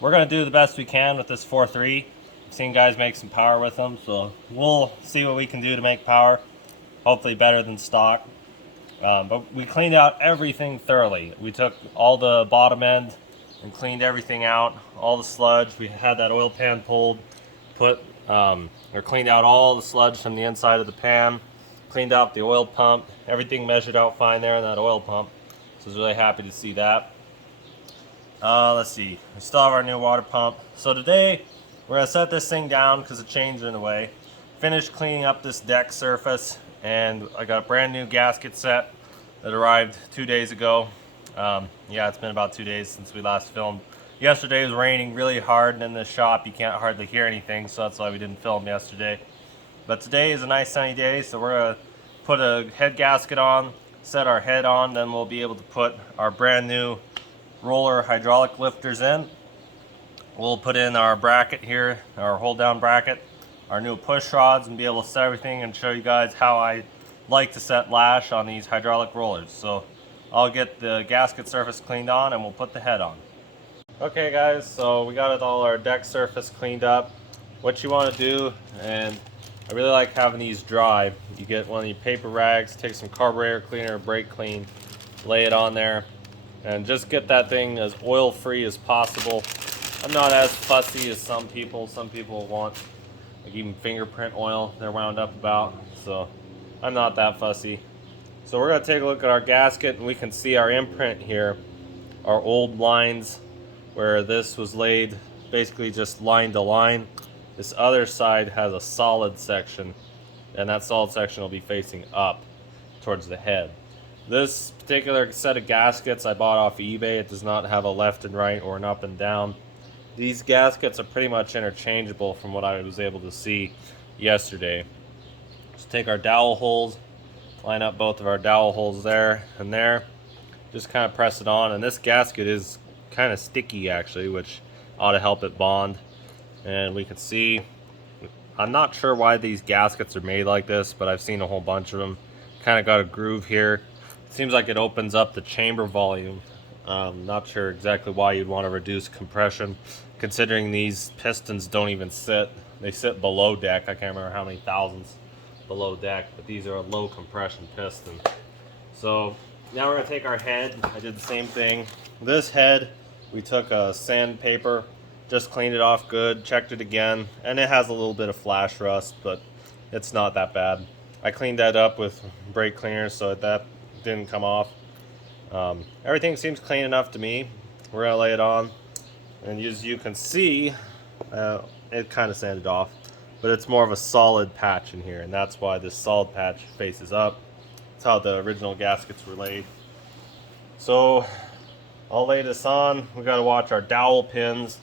we're gonna do the best we can with this 4.3. I've seen guys make some power with them, so we'll see what we can do to make power. Hopefully better than stock. But we cleaned out everything thoroughly. We took all the bottom end and cleaned everything out, all the sludge. We had that oil pan pulled, cleaned out all the sludge from the inside of the pan, cleaned out the oil pump. Everything measured out fine there in that oil pump. So I was really happy to see that. Let's see, we still have our new water pump. So today, we're gonna set this thing down because it changed in a way. Finished cleaning up this deck surface, and I got a brand new gasket set that arrived 2 days ago. Yeah, it's been about 2 days since we last filmed. Yesterday was raining really hard, and in the shop you can't hardly hear anything, so that's why we didn't film yesterday. But today is a nice sunny day, so we're gonna put a head gasket on, set our head on, then we'll be able to put our brand new roller hydraulic lifters in. We'll put in our bracket here, our hold down bracket, our new push rods, and be able to set everything and show you guys how I like to set lash on these hydraulic rollers. So I'll get the gasket surface cleaned on and we'll put the head on. Okay guys, so we got all our deck surface cleaned up. What you want to do, and I really like having these dry, you get one of these paper rags, take some carburetor cleaner, brake clean, lay it on there, and just get that thing as oil free as possible. I'm not as fussy as some people. Some people want like even fingerprint oil they're wound up about, so I'm not that fussy. So we're going to take a look at our gasket, and we can see our imprint here, our old lines where this was laid basically just line to line. This other side has a solid section, and that solid section will be facing up towards the head. This particular set of gaskets I bought off eBay. It does not have a left and right or an up and down. These gaskets are pretty much interchangeable from what I was able to see yesterday. Just take our dowel holes, line up both of our dowel holes there and there. Just kind of press it on, and this gasket is kind of sticky actually, which ought to help it bond. And we can see, I'm not sure why these gaskets are made like this, but I've seen a whole bunch of them. Kind of got a groove here. It seems like it opens up the chamber volume. Not sure exactly why you'd want to reduce compression, considering these pistons don't even sit. They sit below deck. I can't remember how many thousands below deck, but these are a low compression piston. So now we're going to take our head. I did the same thing. This head, we took a sandpaper, just cleaned it off good, checked it again, and it has a little bit of flash rust, but it's not that bad. I cleaned that up with brake cleaners so that didn't come off. Everything seems clean enough to me. We're gonna lay it on, and as you can see, it kind of sanded off, but it's more of a solid patch in here, and that's why this solid patch faces up. That's how the original gaskets were laid. So I'll lay this on. We got to watch our dowel pins.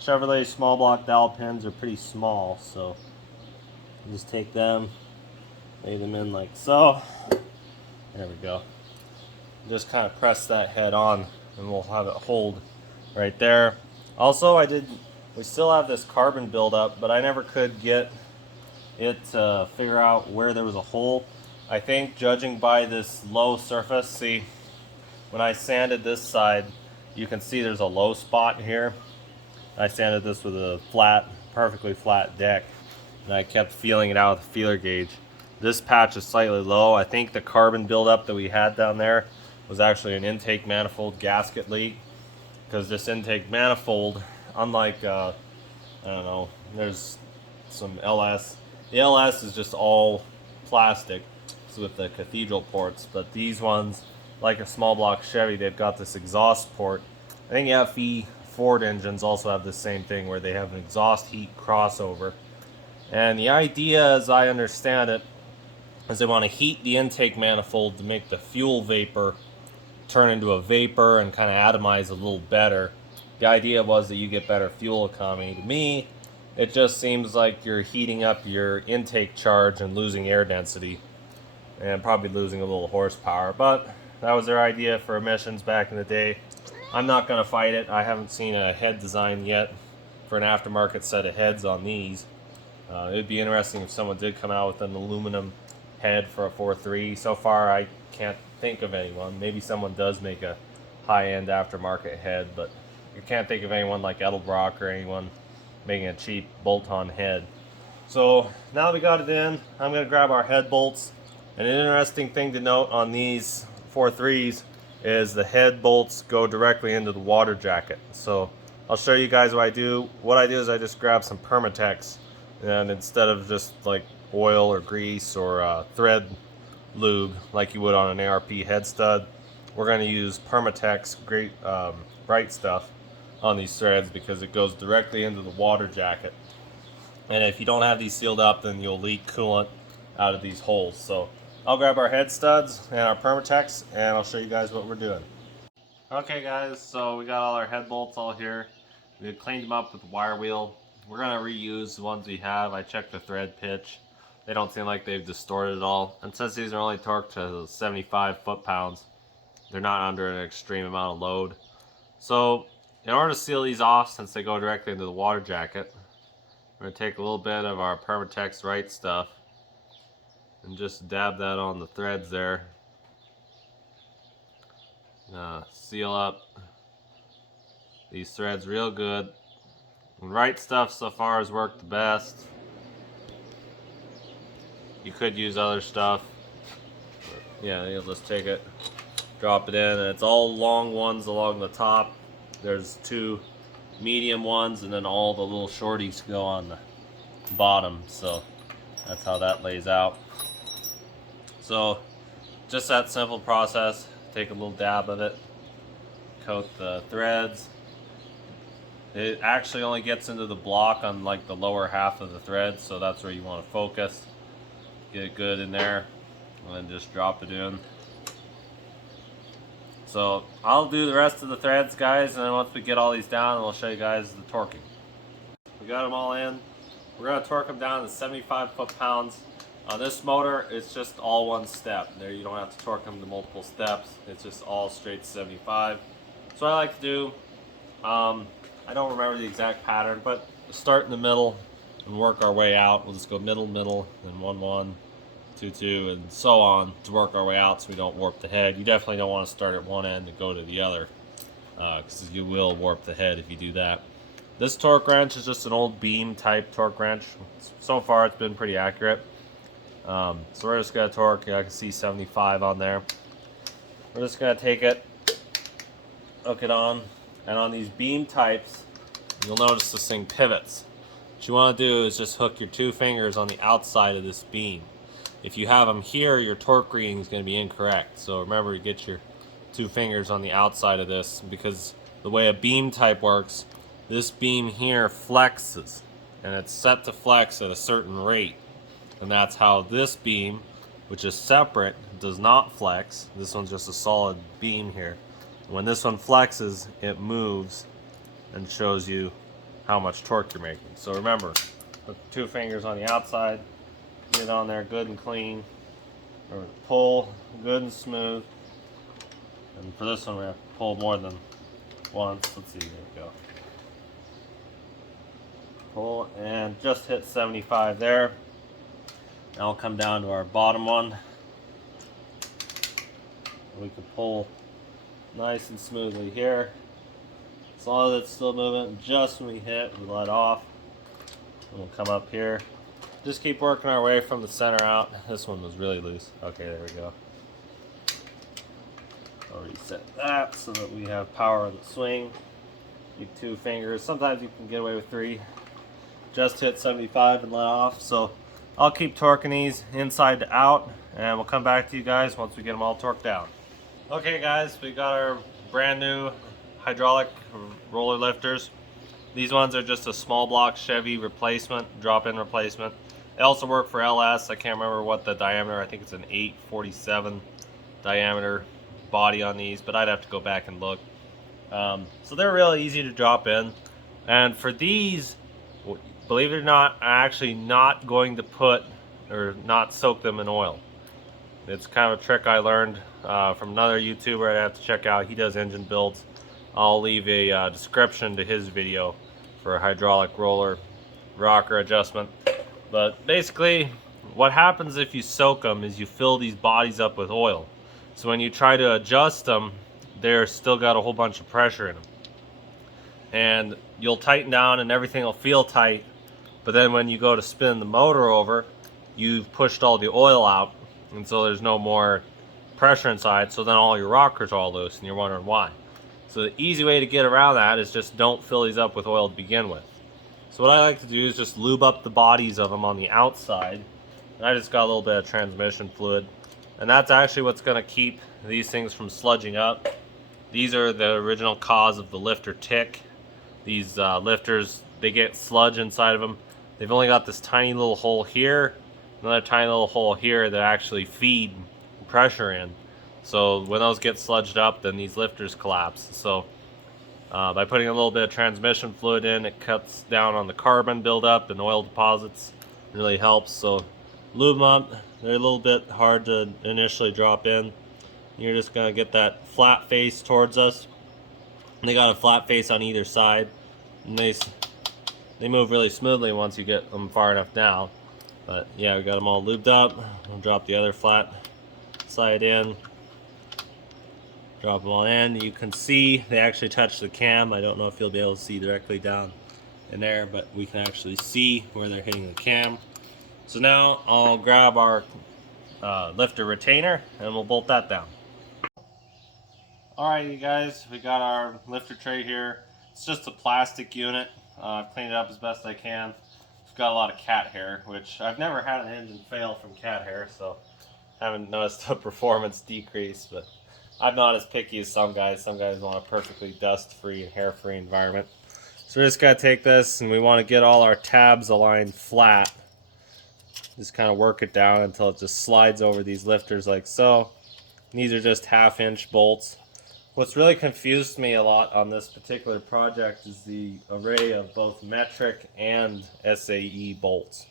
Chevrolet small block dowel pins are pretty small, so just take them, lay them in like so. There we go. Just kind of press that head on and we'll have it hold right there. Also, we still have this carbon buildup, but I never could get it to figure out where there was a hole. I think judging by this low surface, see, when I sanded this side, you can see there's a low spot here. I sanded this with a flat, perfectly flat deck, and I kept feeling it out with a feeler gauge. This patch is slightly low. I think the carbon buildup that we had down there was actually an intake manifold gasket leak, because this intake manifold, unlike, I don't know, there's some LS. The LS is just all plastic with the cathedral ports, but these ones, like a small block Chevy, they've got this exhaust port. I think FE Ford engines also have the same thing where they have an exhaust heat crossover. And the idea, as I understand it, is they want to heat the intake manifold to make the fuel vapor turn into a vapor and kind of atomize a little better. The idea was that you get better fuel economy. To me, it just seems like you're heating up your intake charge and losing air density, and probably losing a little horsepower. But that was their idea for emissions back in the day. I'm not going to fight it. I haven't seen a head design yet for an aftermarket set of heads on these. It would be interesting if someone did come out with an aluminum head for a 4.3. So far, I can't think of anyone. Maybe someone does make a high-end aftermarket head, but you can't think of anyone like Edelbrock or anyone making a cheap bolt-on head. So now we got it in, I'm going to grab our head bolts. And an interesting thing to note on these 4.3s is the head bolts go directly into the water jacket. So I'll show you guys what I do. What I do is I just grab some Permatex, and instead of just like oil or grease or thread lube like you would on an ARP head stud, we're going to use Permatex great bright stuff on these threads because it goes directly into the water jacket. And if you don't have these sealed up, then you'll leak coolant out of these holes. So I'll grab our head studs and our Permatex, and I'll show you guys what we're doing. Okay guys, so we got all our head bolts all here. We cleaned them up with the wire wheel. We're going to reuse the ones we have. I checked the thread pitch. They don't seem like they've distorted at all. And since these are only torqued to 75 foot-pounds, they're not under an extreme amount of load. So in order to seal these off, since they go directly into the water jacket, we're going to take a little bit of our Permatex Right stuff and just dab that on the threads there. Seal up these threads real good. And Right stuff so far has worked the best. You could use other stuff, but yeah, you'll just take it, drop it in, and it's all long ones along the top. There's two medium ones, and then all the little shorties go on the bottom. So that's how that lays out. So just that simple process. Take a little dab of it, coat the threads. It actually only gets into the block on like the lower half of the thread, so that's where you want to focus. Get it good in there, and then just drop it in. So I'll do the rest of the threads, guys, and then once we get all these down, I'll show you guys the torquing. We got them all in. We're going to torque them down to 75 foot-pounds. On this motor, it's just all one step. There, you don't have to torque them to multiple steps. It's just all straight 75. So what I like to do, I don't remember the exact pattern, but start in the middle and work our way out. We'll just go middle, middle, then 1, 1, 2, 2, and so on to work our way out so we don't warp the head. You definitely don't want to start at one end and go to the other, because you will warp the head if you do that. This torque wrench is just an old beam type torque wrench. So far it's been pretty accurate. So we're just going to torque. I can see 75 on there. We're just going to take it, hook it on, and on these beam types, you'll notice this thing pivots. What you want to do is just hook your 2 fingers on the outside of this beam. If you have them here, your torque reading is going to be incorrect. So remember, you get your 2 fingers on the outside of this, because the way a beam type works, this beam here flexes, and it's set to flex at a certain rate. And that's how this beam, which is separate, does not flex. This one's just a solid beam here. When this one flexes, it moves and shows you how much torque you're making. So remember, put 2 fingers on the outside, get it on there good and clean, or pull good and smooth. And for this one, we have to pull more than once. Let's see, there we go. Pull and just hit 75 there. Now we'll come down to our bottom one. We can pull nice and smoothly here. As long as it's still moving, just when we hit, we let off. And we'll come up here. Just keep working our way from the center out. This one was really loose. Okay, there we go. I'll reset that so that we have power of the swing. Keep 2 fingers. Sometimes you can get away with 3. Just hit 75 and let off. So I'll keep torquing these inside to out, and we'll come back to you guys once we get them all torqued down. Okay guys, we got our brand new hydraulic roller lifters. These ones are just a small block Chevy replacement, drop-in replacement. They also work for LS. I can't remember what the diameter, I think it's an 847 diameter body on these, but I'd have to go back and look. So they're really easy to drop in. And for these, believe it or not, I'm actually not going to put or not soak them in oil. It's kind of a trick I learned from another YouTuber I have to check out. He does engine builds. I'll leave a description to his video for a hydraulic roller rocker adjustment. But basically, what happens if you soak them is you fill these bodies up with oil. So when you try to adjust them, they're still got a whole bunch of pressure in them. And you'll tighten down and everything will feel tight. But then when you go to spin the motor over, you've pushed all the oil out. And so there's no more pressure inside. So then all your rockers are all loose and you're wondering why. So the easy way to get around that is just don't fill these up with oil to begin with. So what I like to do is just lube up the bodies of them on the outside. And I just got a little bit of transmission fluid. And that's actually what's going to keep these things from sludging up. These are the original cause of the lifter tick. These lifters, they get sludge inside of them. They've only got this tiny little hole here, another tiny little hole here that actually feed pressure in. So when those get sludged up, then these lifters collapse. So by putting a little bit of transmission fluid in, it cuts down on the carbon buildup and oil deposits. It really helps. So lube them up. They're a little bit hard to initially drop in. You're just going to get that flat face towards us. And they got a flat face on either side. And they move really smoothly once you get them far enough down. But yeah, we got them all lubed up. We'll drop the other flat side in. Drop them all in. You can see they actually touch the cam. I don't know if you'll be able to see directly down in there, but we can actually see where they're hitting the cam. So now I'll grab our lifter retainer and we'll bolt that down. Alright you guys, we got our lifter tray here. It's just a plastic unit. I've cleaned it up as best I can. It's got a lot of cat hair, which I've never had an engine fail from cat hair, so I haven't noticed a performance decrease, but I'm not as picky as some guys. Some guys want a perfectly dust-free and hair-free environment. So we're just going to take this and we want to get all our tabs aligned flat. Just kind of work it down until it just slides over these lifters like so. And these are just 1/2-inch bolts. What's really confused me a lot on this particular project is the array of both metric and SAE bolts.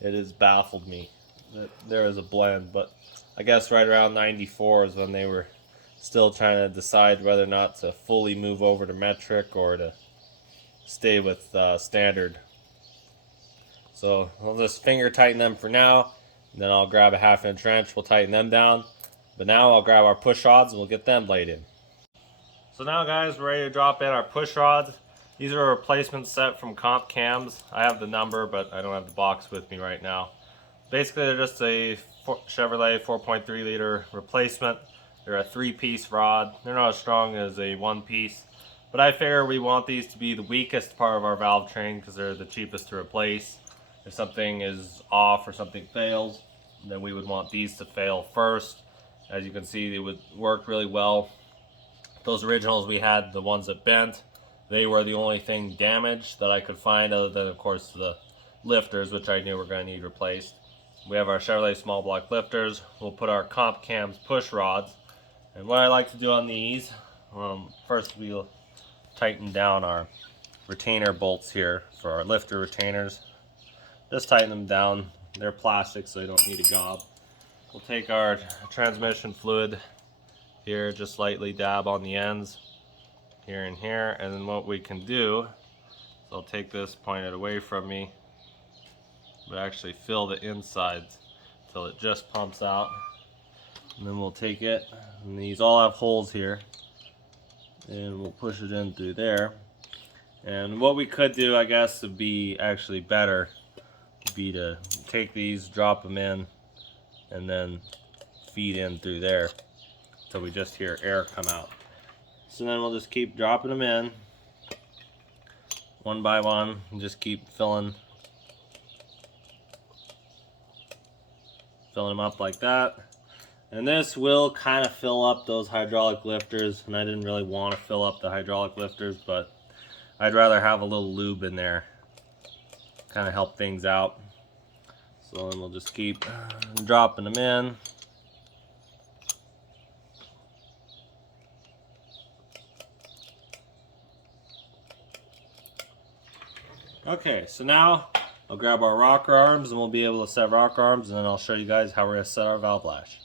It has baffled me that there is a blend, but I guess right around 94 is when they were still trying to decide whether or not to fully move over to metric or to stay with standard. So I'll just finger tighten them for now, and then I'll grab a 1/2-inch wrench, we'll tighten them down. But now I'll grab our push rods and we'll get them laid in. So now guys, we're ready to drop in our push rods. These are a replacement set from Comp Cams. I have the number, but I don't have the box with me right now. Basically, they're just a Chevrolet 4.3 liter replacement. They're a 3-piece rod. They're not as strong as a 1-piece. But I figure we want these to be the weakest part of our valve train because they're the cheapest to replace. If something is off or something fails, then we would want these to fail first. As you can see, they would work really well. Those originals we had, the ones that bent, they were the only thing damaged that I could find, other than of course the lifters, which I knew were going to need replaced. We have our Chevrolet small block lifters. We'll put our Comp Cams push rods. And what I like to do on these, First we'll tighten down our retainer bolts here for our lifter retainers. Just tighten them down. They're plastic, so they don't need a gob. We'll take our transmission fluid here, just lightly dab on the ends here and here, and then what we can do is I'll take this, point it away from me, but actually fill the insides until it just pumps out. And then we'll take it, and these all have holes here, and we'll push it in through there. And what we could do, I guess, would be actually better, would be to take these, drop them in, and then feed in through there until we just hear air come out. So then we'll just keep dropping them in one by one and just keep filling them up like that. And this will kind of fill up those hydraulic lifters, and I didn't really want to fill up the hydraulic lifters, but I'd rather have a little lube in there, kind of help things out. So then we'll just keep dropping them in. Okay, so now I'll grab our rocker arms and we'll be able to set rocker arms, and then I'll show you guys how we're going to set our valve lash.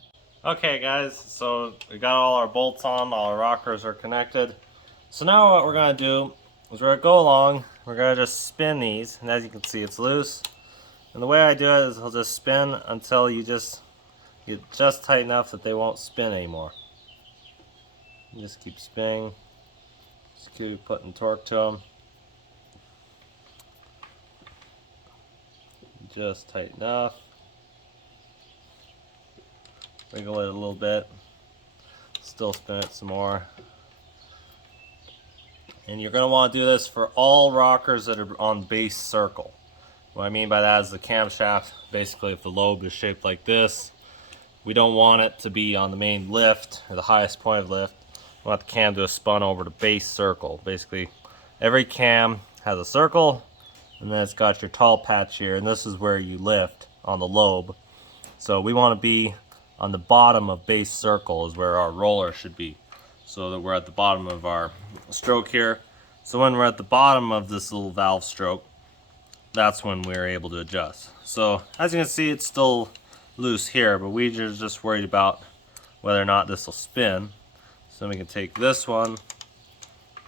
Okay guys, so we got all our bolts on, all our rockers are connected. So now what we're going to do is we're going to go along, we're going to just spin these, and as you can see it's loose. And the way I do it is I'll just spin until you just get just tight enough that they won't spin anymore. You just keep spinning, just keep putting torque to them. Just tight enough. Wiggle it a little bit. Still spin it some more. And you're going to want to do this for all rockers that are on base circle. What I mean by that is the camshaft, basically if the lobe is shaped like this, we don't want it to be on the main lift or the highest point of lift. We want the cam to have spun over to base circle. Basically every cam has a circle, and then it's got your tall patch here, and this is where you lift on the lobe. So we want to be on the bottom of base circle is where our roller should be, so that we're at the bottom of our stroke here. So when we're at the bottom of this little valve stroke, that's when we're able to adjust. So as you can see, it's still loose here, but we are just worried about whether or not this will spin. So we can take this one,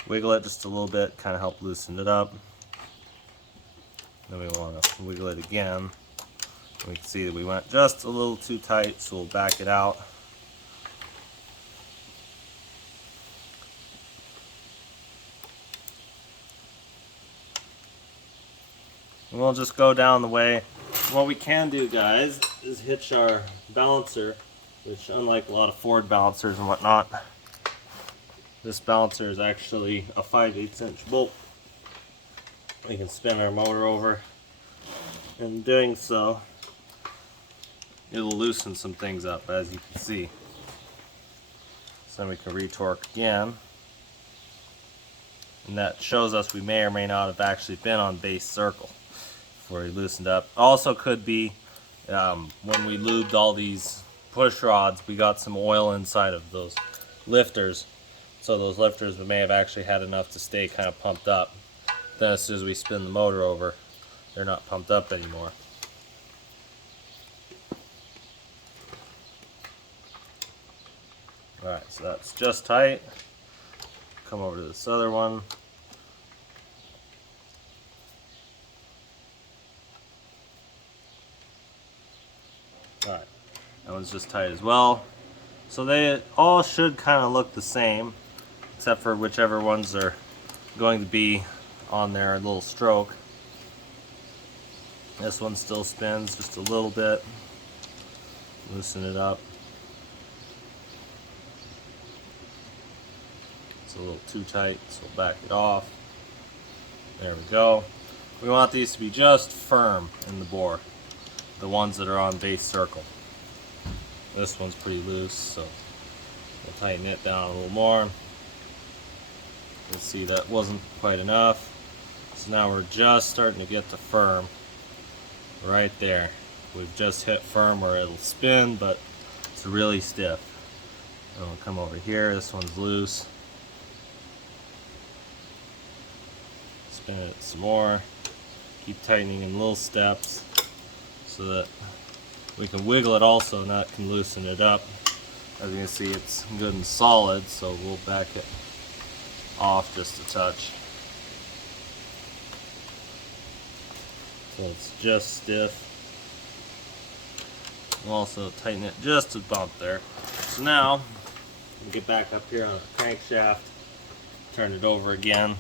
wiggle it just a little bit, kind of help loosen it up. Then we want to wiggle it again. We can see that we went just a little too tight, so we'll back it out. And we'll just go down the way. What we can do, guys, is hitch our balancer, which unlike a lot of Ford balancers and whatnot, this balancer is actually a 5/8" bolt. We can spin our motor over. In doing so, it'll loosen some things up, as you can see. So then we can retorque again. And that shows us we may or may not have actually been on base circle before we loosened up. Also could be when we lubed all these push rods, we got some oil inside of those lifters. So those lifters may have actually had enough to stay kind of pumped up. Then as soon as we spin the motor over, they're not pumped up anymore. Alright, so that's just tight. Come over to this other one. Alright, that one's just tight as well. So they all should kind of look the same, except for whichever ones are going to be on their little stroke. This one still spins just a little bit. Loosen it up. It's a little too tight, so we'll back it off. There we go. We want these to be just firm in the bore, the ones that are on base circle. This one's pretty loose, so we'll tighten it down a little more. You'll see that wasn't quite enough. So now we're just starting to get to firm right there. We've just hit firm where it'll spin, but it's really stiff. And we'll come over here, this one's loose. Spin it some more. Keep tightening in little steps so that we can wiggle it also, and that can loosen it up. As you can see, it's good and solid, so we'll back it off just a touch. So it's just stiff. We'll also tighten it just a bump there. So now, we'll get back up here on the crankshaft, turn it over again.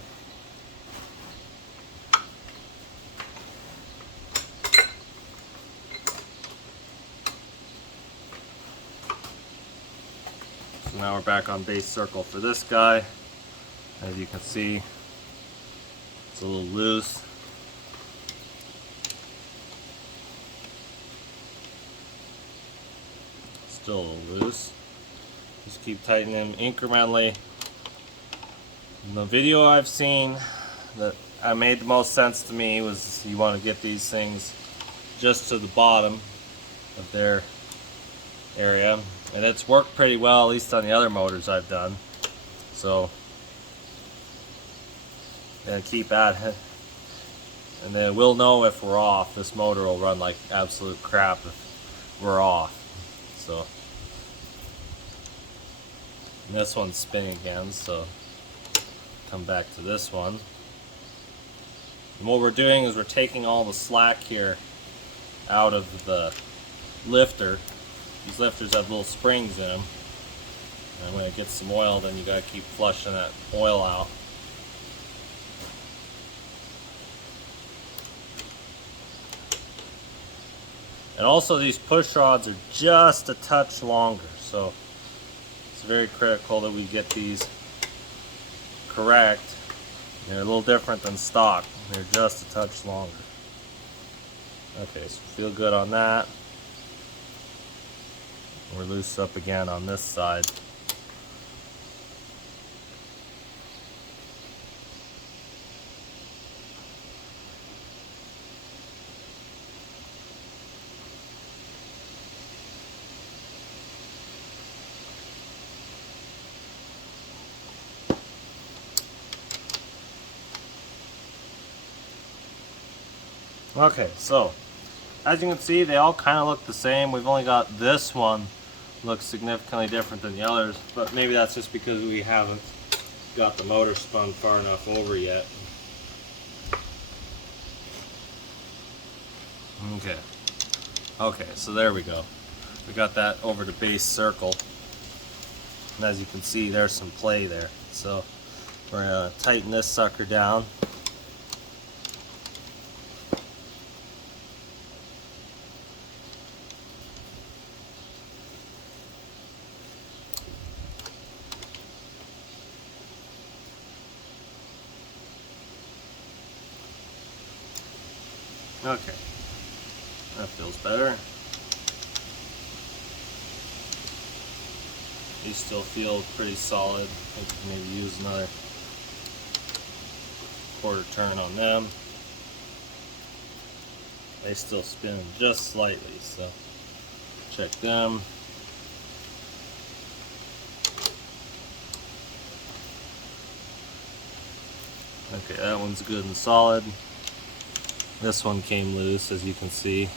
So now we're back on base circle for this guy. As you can see, it's a little loose. Still a little loose. Just keep tightening them incrementally. In the video I've seen that made the most sense to me was you want to get these things just to the bottom of their area, and it's worked pretty well, at least on the other motors I've done. So yeah, keep at it, and then we'll know if we're off. This motor will run like absolute crap if we're off. So and this one's spinning again, so come back to this one. And what we're doing is we're taking all the slack here out of the lifter. These lifters have little springs in them, and when it gets some oil, then you gotta keep flushing that oil out. And also these push rods are just a touch longer, so it's very critical that we get these correct. They're a little different than stock. They're just a touch longer. Okay, so feel good on that. We're loose up again on this side. Okay, so as you can see, they all kind of look the same. We've only got this one looks significantly different than the others, but maybe that's just because we haven't got the motor spun far enough over yet. Okay, so there we go. We got that over to base circle, and as you can see, there's some play there. So we're gonna tighten this sucker down. Okay, that feels better. These still feel pretty solid. I could maybe use another quarter turn on them. They still spin just slightly, so check them. Okay, that one's good and solid. This one came loose, as you can see.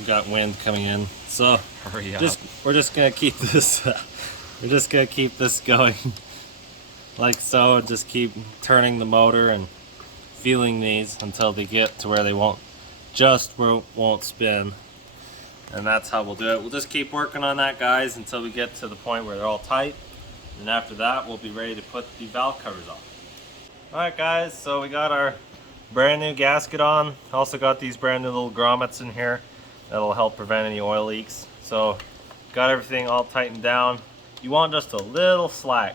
We got wind coming in, so hurry up. We're just gonna keep this. We're just gonna keep this going like so, and just keep turning the motor and feeling these until they get to where they won't spin. And that's how we'll do it. We'll just keep working on that, guys, until we get to the point where they're all tight. And after that, we'll be ready to put the valve covers on. Alright guys, so we got our brand new gasket on. Also got these brand new little grommets in here that'll help prevent any oil leaks. So got everything all tightened down. You want just a little slack.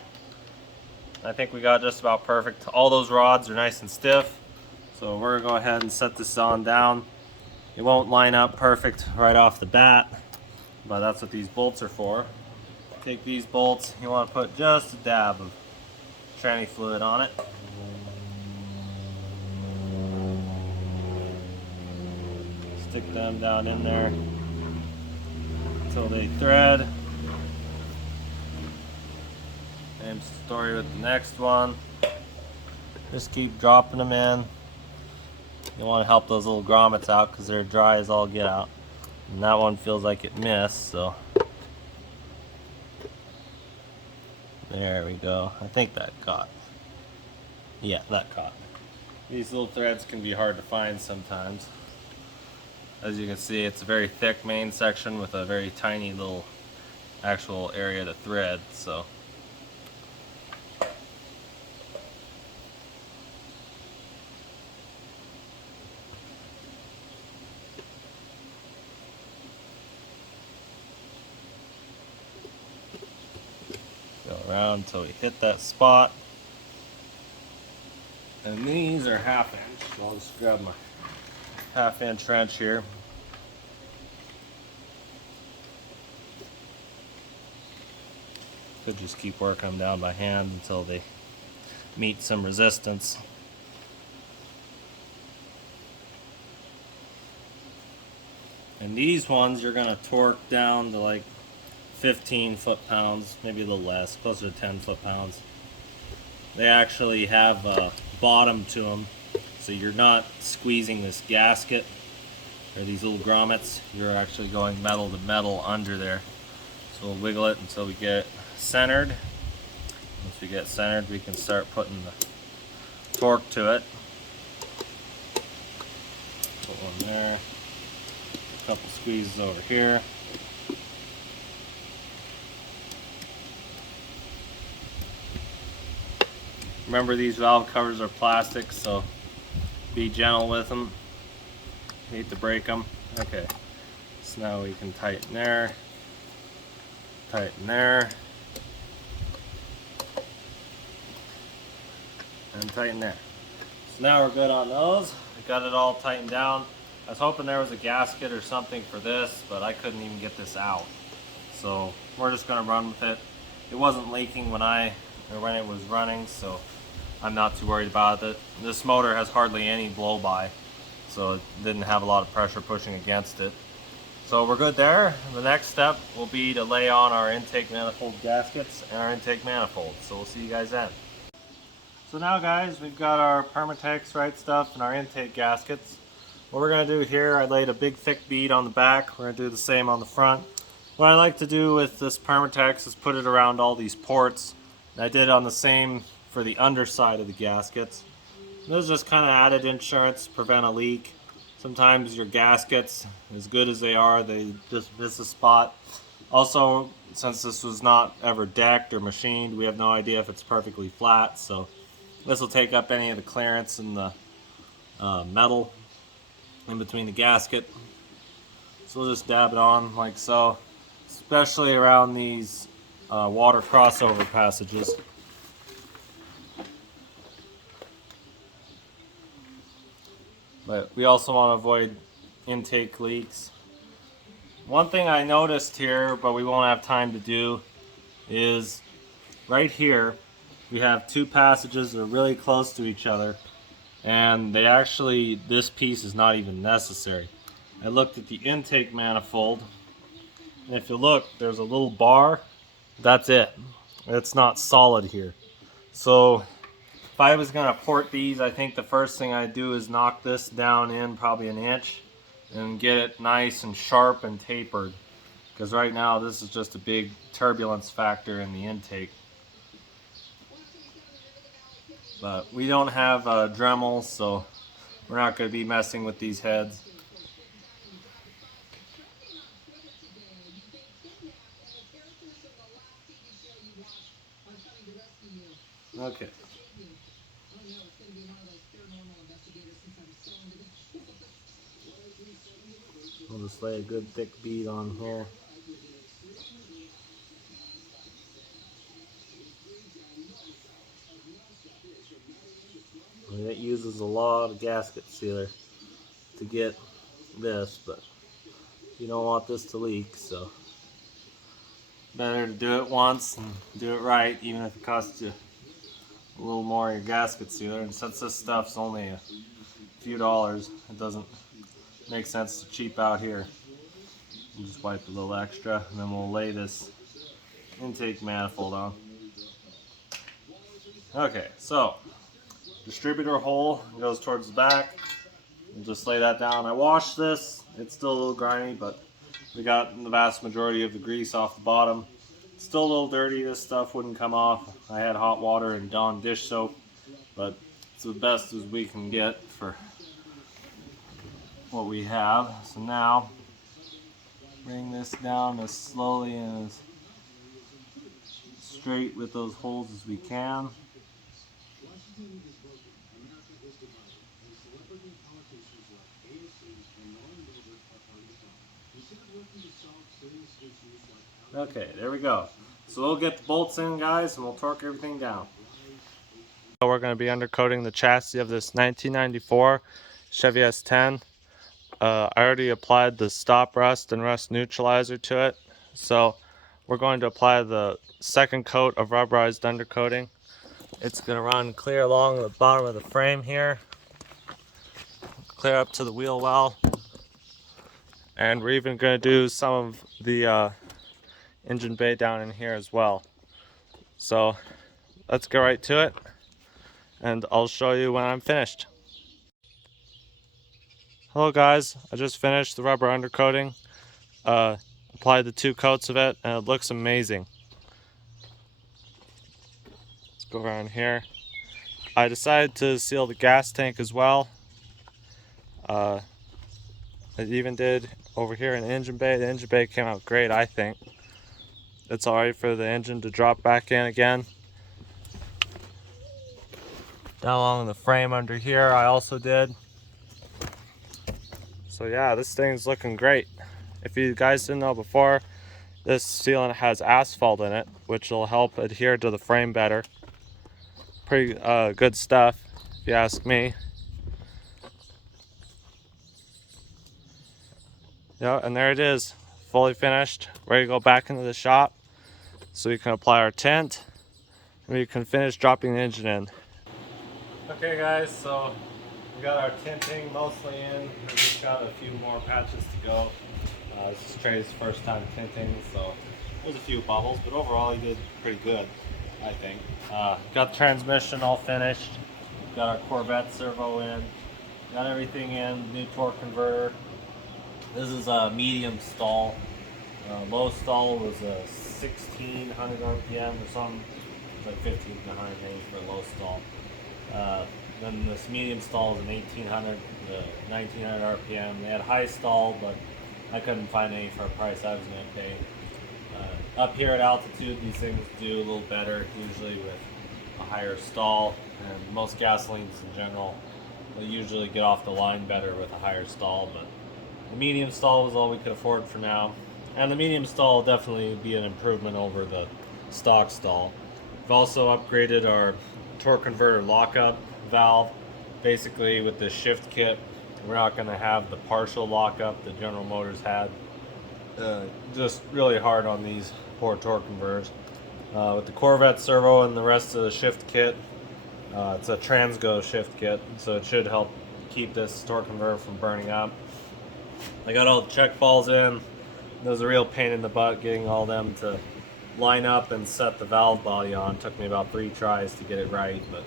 I think we got just about perfect. All those rods are nice and stiff. So we're gonna go ahead and set this on down. It won't line up perfect right off the bat, but that's what these bolts are for. Take these bolts, you want to put just a dab of tranny fluid on it. Stick them down in there until they thread. Same story with the next one. Just keep dropping them in. You want to help those little grommets out because they're dry as all get out. And that one feels like it missed, so there we go. I think that caught. Yeah, that caught. These little threads can be hard to find sometimes. As you can see, it's a very thick main section with a very tiny little actual area to thread, so. Go around until we hit that spot. And these are 1/2 inch. So I'll just grab my 1/2 inch wrench here. Could just keep working them down by hand until they meet some resistance. And these ones you're gonna torque down to like 15 foot-pounds, maybe a little less, closer to 10 foot-pounds. They actually have a bottom to them, so you're not squeezing this gasket or these little grommets. You're actually going metal to metal under there. So we'll wiggle it until we get centered. Once we get centered, we can start putting the torque to it. Put one there. A couple squeezes over here. Remember, these valve covers are plastic, so be gentle with them. Hate to break them. Okay, so now we can tighten there, and tighten there. So now we're good on those. We got it all tightened down. I was hoping there was a gasket or something for this, but I couldn't even get this out. So we're just gonna run with it. It wasn't leaking when it was running, so I'm not too worried about it. This motor has hardly any blow-by, so it didn't have a lot of pressure pushing against it. So we're good there. The next step will be to lay on our intake manifold gaskets and our intake manifold. So we'll see you guys then. So now guys, we've got our Permatex right stuff and our intake gaskets. What we're gonna do here, I laid a big thick bead on the back. We're gonna do the same on the front. What I like to do with this Permatex is put it around all these ports. And I did on the same for the underside of the gaskets. Those just kind of added insurance, prevent a leak. Sometimes your gaskets, as good as they are, they just miss a spot. Also, since this was not ever decked or machined, we have no idea if it's perfectly flat, so this will take up any of the clearance in the metal in between the gasket. So we'll just dab it on like so, especially around these water crossover passages. But we also want to avoid intake leaks. One thing I noticed here, but we won't have time to do, is right here we have two passages that are really close to each other, and this piece is not even necessary. I looked at the intake manifold, and if you look, there's a little bar. That's it. It's not solid here. So if I was gonna port these, I think the first thing I'd do is knock this down in probably an inch and get it nice and sharp and tapered. Because right now this is just a big turbulence factor in the intake. But we don't have Dremels, so we're not gonna be messing with these heads. Okay. We'll just lay a good thick bead on here. I mean, it uses a lot of gasket sealer to get this, but you don't want this to leak, so better to do it once and do it right, even if it costs you a little more in your gasket sealer. And since this stuff's only a few dollars, it doesn't make sense to cheap out here. We'll just wipe a little extra, and then we'll lay this intake manifold on. Okay, so distributor hole goes towards the back. We'll just lay that down. I washed this. It's still a little grimy, but we got the vast majority of the grease off the bottom. It's still a little dirty. This stuff wouldn't come off. I had hot water and Dawn dish soap, but it's the best as we can get for what we have. So now, bring this down as slowly and as straight with those holes as we can. Okay, there we go. So we'll get the bolts in, guys, and we'll torque everything down. We're going to be undercoating the chassis of this 1994 Chevy S10. I already applied the stop rust and rust neutralizer to it, so we're going to apply the second coat of rubberized undercoating. It's going to run clear along the bottom of the frame here, clear up to the wheel well, and we're even going to do some of the engine bay down in here as well. So let's get right to it, and I'll show you when I'm finished. Hello guys, I just finished the rubber undercoating. Applied the 2 coats of it, and it looks amazing. Let's go around here. I decided to seal the gas tank as well. I even did over here in the engine bay. The engine bay came out great, I think. It's alright for the engine to drop back in again. Down along the frame under here I also did. So yeah, this thing's looking great. If you guys didn't know before, this sealant has asphalt in it, which will help adhere to the frame better. Pretty good stuff, if you ask me. Yeah, and there it is, fully finished, ready to go back into the shop so we can apply our tint and we can finish dropping the engine in. Okay guys, so we got our tinting mostly in. We just got a few more patches to go. This is Trey's first time tinting, so there's a few bubbles, but overall he did pretty good, I think. Got the transmission all finished. Got our Corvette servo in. Got everything in, new torque converter. This is a medium stall. Low stall was a 1600 RPM or something. It's like 1500 maybe for a low stall. Then this medium stall is an 1800 to 1900 RPM. They had high stall, but I couldn't find any for a price I was going to pay. Up here at altitude, these things do a little better, usually with a higher stall. And most gasolines in general, they usually get off the line better with a higher stall. But the medium stall was all we could afford for now. And the medium stall will definitely be an improvement over the stock stall. We've also upgraded our torque converter lockup valve. Basically with the shift kit, we're not going to have the partial lockup that General Motors had. Just really hard on these poor torque converters. With the Corvette servo and the rest of the shift kit, it's a Transgo shift kit, so it should help keep this torque converter from burning up. I got all the check balls in. It was a real pain in the butt getting all them to line up and set the valve body on. It took me about 3 tries to get it right, but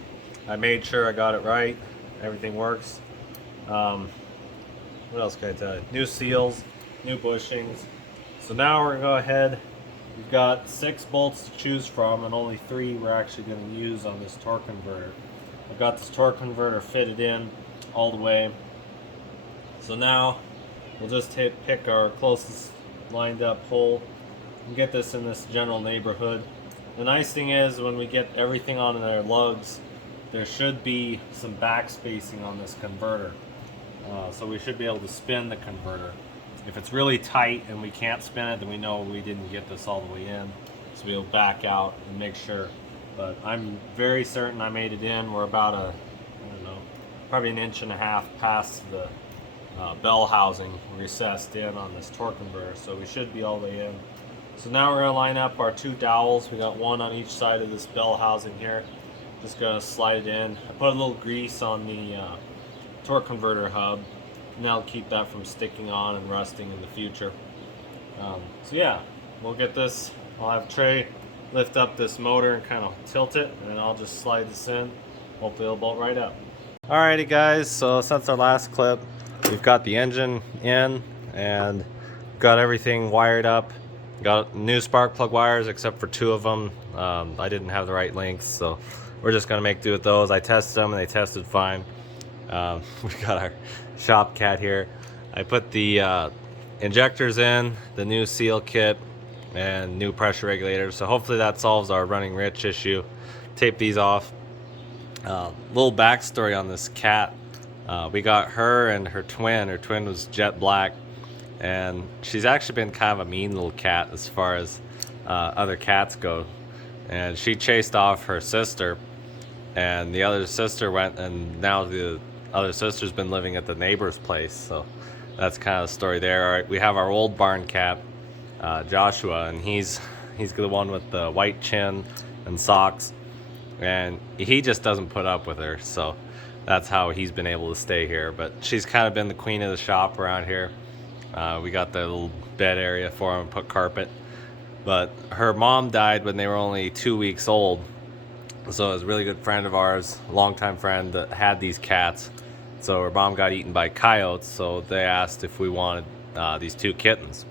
I made sure I got it right. Everything works. What else can I tell you? New seals, new bushings. So now we're gonna go ahead. We've got 6 bolts to choose from, and only 3 we're actually going to use on this torque converter. I've got this torque converter fitted in all the way. So now we'll just pick our closest lined up hole and get this in this general neighborhood. The nice thing is when we get everything on their lugs, there should be some back spacing on this converter. So we should be able to spin the converter. If it's really tight and we can't spin it, then we know we didn't get this all the way in. So we'll back out and make sure. But I'm very certain I made it in. We're about I don't know, probably 1.5 inches past the bell housing recessed in on this torque converter. So we should be all the way in. So now we're gonna line up our 2 dowels. We got one on each side of this bell housing here. Just gonna slide it in. I put a little grease on the torque converter hub, and that'll keep that from sticking on and rusting in the future. So yeah, we'll get this. I'll have Trey lift up this motor and kind of tilt it, and then I'll just slide this in. Hopefully it'll bolt right up. Alrighty guys, so since our last clip, we've got the engine in and got everything wired up. Got new spark plug wires except for 2 of them. I didn't have the right lengths, so we're just gonna make do with those. I tested them and they tested fine. We got our shop cat here. I put the injectors in, the new seal kit, and new pressure regulators. So hopefully that solves our running rich issue. Tape these off. Little backstory on this cat. We got her and her twin. Her twin was jet black, and she's actually been kind of a mean little cat as far as other cats go. And she chased off her sister, and the other sister went, and now the other sister's been living at the neighbor's place. So that's kind of the story there. All right, we have our old barn cat, Joshua, and he's the one with the white chin and socks, and he just doesn't put up with her. So that's how he's been able to stay here. But she's kind of been the queen of the shop around here. We got the little bed area for him, put carpet. But her mom died when they were only 2 weeks old. So it was a really good friend of ours, longtime friend, that had these cats. So her mom got eaten by coyotes, so they asked if we wanted these 2 kittens.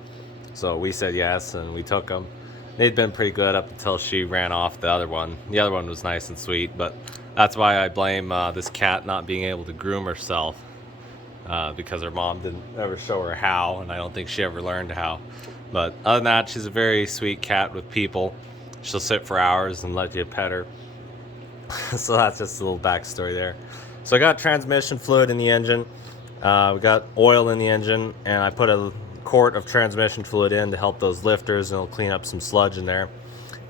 So we said yes, and we took them. They'd been pretty good up until she ran off the other one. The other one was nice and sweet, but that's why I blame this cat not being able to groom herself, because her mom didn't ever show her how, and I don't think she ever learned how. But other than that, she's a very sweet cat with people. She'll sit for hours and let you pet her. So that's just a little backstory there. So I got transmission fluid in the engine. We got oil in the engine, and I put a quart of transmission fluid in to help those lifters, and it'll clean up some sludge in there.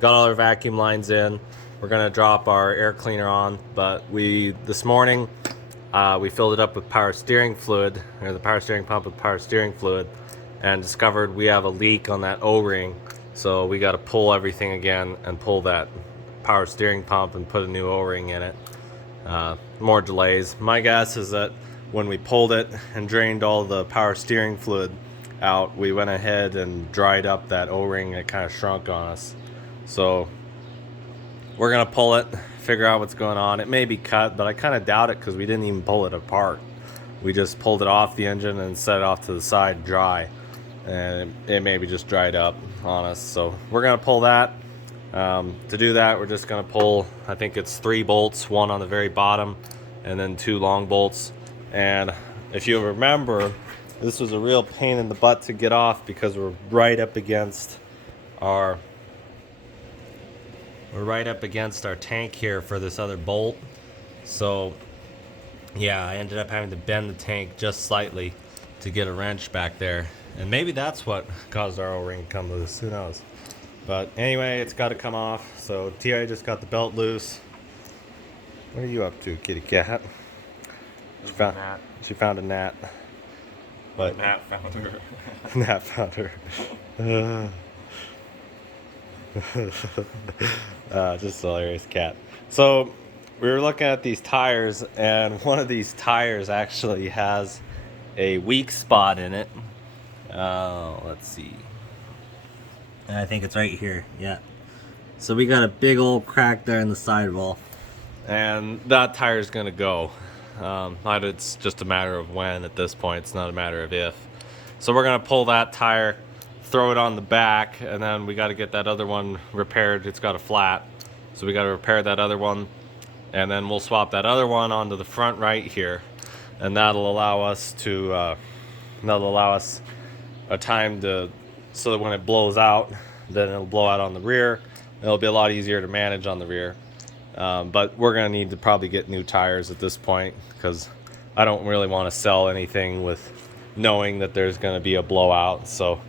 Got all our vacuum lines in. We're gonna drop our air cleaner on, but this morning we filled it up with power steering fluid, or the power steering pump with power steering fluid, and discovered we have a leak on that O-ring. So we got to pull everything again and pull that power steering pump and put a new O-ring in it. More delays. My guess is that when we pulled it and drained all the power steering fluid out, we went ahead and dried up that O-ring and it kind of shrunk on us. So we're gonna pull it, figure out what's going on. It may be cut, but I kind of doubt it because we didn't even pull it apart. We just pulled it off the engine and set it off to the side dry, and it maybe just dried up on us. So we're gonna pull that. To do that, we're just gonna pull, I think it's 3 bolts, 1 on the very bottom and then 2 long bolts. And if you remember, this was a real pain in the butt to get off because we're right up against our tank here for this other bolt. So yeah, I ended up having to bend the tank just slightly to get a wrench back there, and maybe that's what caused our O-ring to come loose, who knows. But anyway, it's got to come off. So Tia just got the belt loose. What are you up to, kitty cat? She found a gnat. But Gnat found her. Gnat found her. Just a hilarious cat. So we were looking at these tires, and one of these tires actually has a weak spot in it. Let's see. And I think it's right here. Yeah. So we got a big old crack there in the sidewall, and that tire's gonna go. It's just a matter of when at this point. It's not a matter of if. So we're gonna pull that tire, throw it on the back, and then we got to get that other one repaired. It's got a flat, so we got to repair that other one, and then we'll swap that other one onto the front right here, and that'll allow us a time to, so that when it blows out, then it'll blow out on the rear. It'll be a lot easier to manage on the rear. But we're gonna need to probably get new tires at this point, because I don't really want to sell anything with knowing that there's gonna be a blowout. So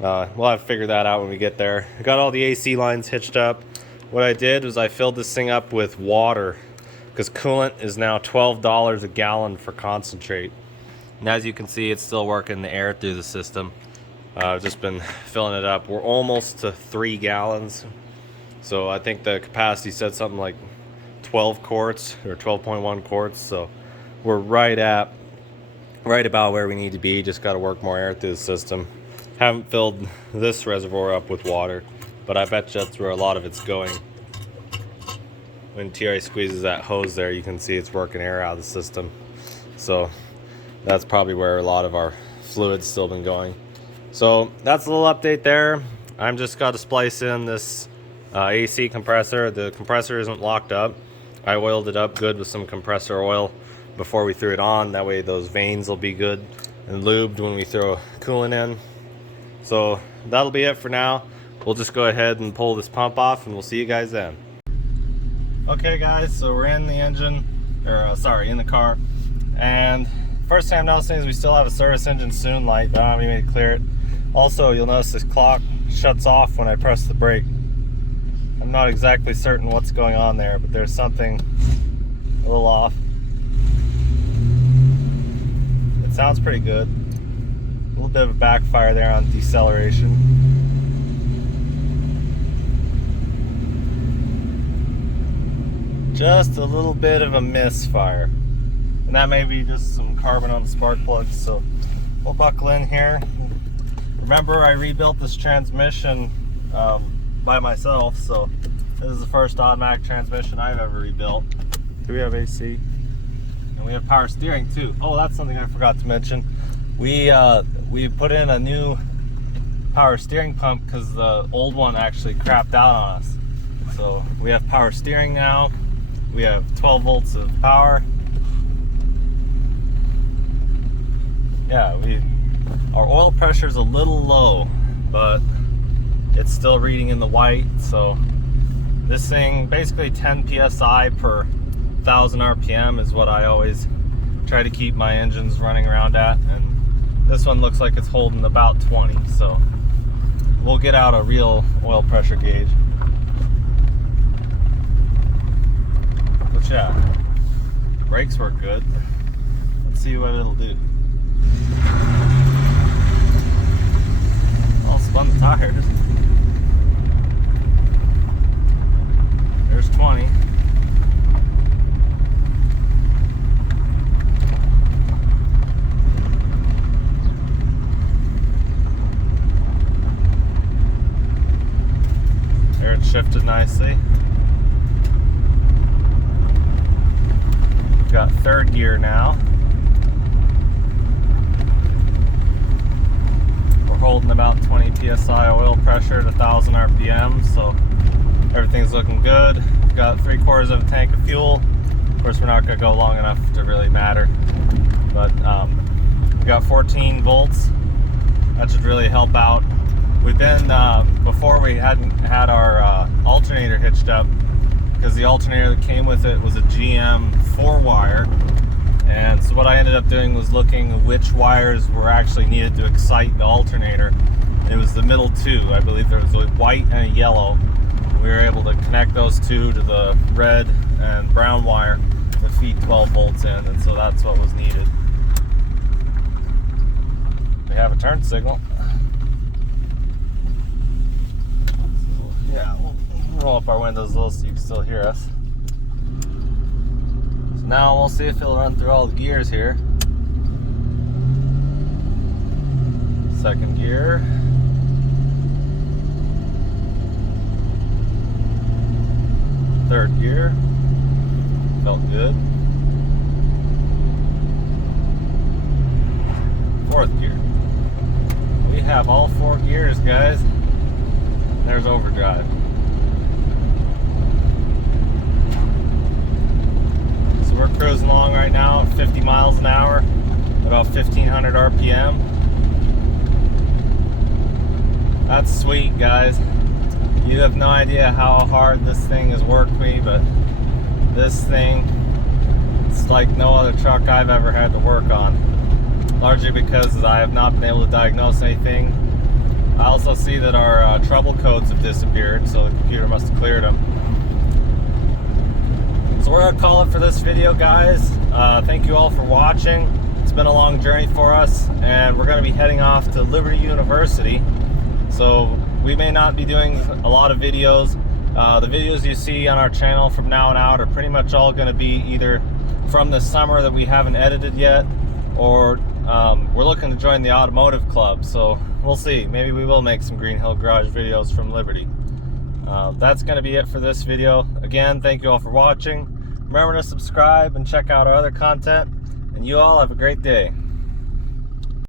we'll have to figure that out when we get there. I got all the AC lines hitched up. What I did was I filled this thing up with water, because coolant is now $12 a gallon for concentrate. And as you can see, it's still working the air through the system. I've just been filling it up. We're almost to 3 gallons. So I think the capacity said something like 12 quarts or 12.1 quarts. So we're right about where we need to be. Just got to work more air through the system. Haven't filled this reservoir up with water. but I bet you that's where a lot of it's going. When TRA squeezes that hose there, you can see it's working air out of the system. So that's probably where a lot of our fluid's still been going. So that's a little update there. I'm just got to splice in this AC compressor. The compressor isn't locked up. I oiled it up good with some compressor oil before we threw it on. That way those vanes will be good and lubed when we throw coolant in. So that'll be it for now. We'll just go ahead and pull this pump off and we'll see you guys then. Okay guys, so we're in the engine, or sorry, in the car. And first thing I'm noticing is we still have a service engine soon light, but I don't have any way to clear it. Also, you'll notice this clock shuts off when I press the brake. I'm not exactly certain what's going on there, but there's something a little off. It sounds pretty good. A little bit of a backfire there on deceleration. Just a little bit of a misfire. And that may be just some carbon on the spark plugs, so we'll buckle in here. Remember, I rebuilt this transmission by myself, so this is the first automatic transmission I've ever rebuilt. Do we have AC? And we have power steering too. Oh, that's something I forgot to mention. We put in a new power steering pump because the old one actually crapped out on us. So we have power steering now. We have 12 volts of power. Yeah, our oil pressure is a little low, but it's still reading in the white. So this thing, basically 10 psi per 1,000 RPM is what I always try to keep my engines running around at, and this one looks like it's holding about 20. So we'll get out a real oil pressure gauge. But yeah, brakes work good. Let's see what it'll do. I'll spun the tires. There's 20. There, it's shifted nicely. We've got third gear now. We're holding about 20 psi oil pressure at 1,000 RPM, so everything's looking good. We've got 3/4 of a tank of fuel. Of course, we're not going to go long enough to really matter, but we got 14 volts. That should really help out. We've been, before we hadn't had our alternator hitched up, because the alternator that came with it was a GM 4-wire. And so what I ended up doing was looking at which wires were actually needed to excite the alternator. It was the middle two. I believe there was a white and a yellow. We were able to connect those two to the red and brown wire to feed 12 volts in, and so that's what was needed. We have a turn signal. So, yeah, we'll roll up our windows a little so you can still hear us. So now we'll see if it'll run through all the gears here. Second gear. Third gear. Felt good. Fourth gear. We have all 4 gears, guys. There's overdrive. So we're cruising along right now at 50 miles an hour, about 1,500 RPM. That's sweet, guys. You have no idea how hard this thing has worked me, but this thing, it's like no other truck I've ever had to work on. Largely because I have not been able to diagnose anything. I also see that our trouble codes have disappeared, so the computer must have cleared them. So we're gonna call it for this video, guys. Thank you all for watching. It's been a long journey for us, and we're gonna be heading off to Liberty University. So we may not be doing a lot of videos. The videos you see on our channel from now on out are pretty much all gonna be either from this summer that we haven't edited yet, or We're looking to join the automotive club, so we'll see. Maybe we will make some Green Hill Garage videos from Liberty. That's going to be it for this video. Again, thank you all for watching. Remember to subscribe and check out our other content, and you all have a great day.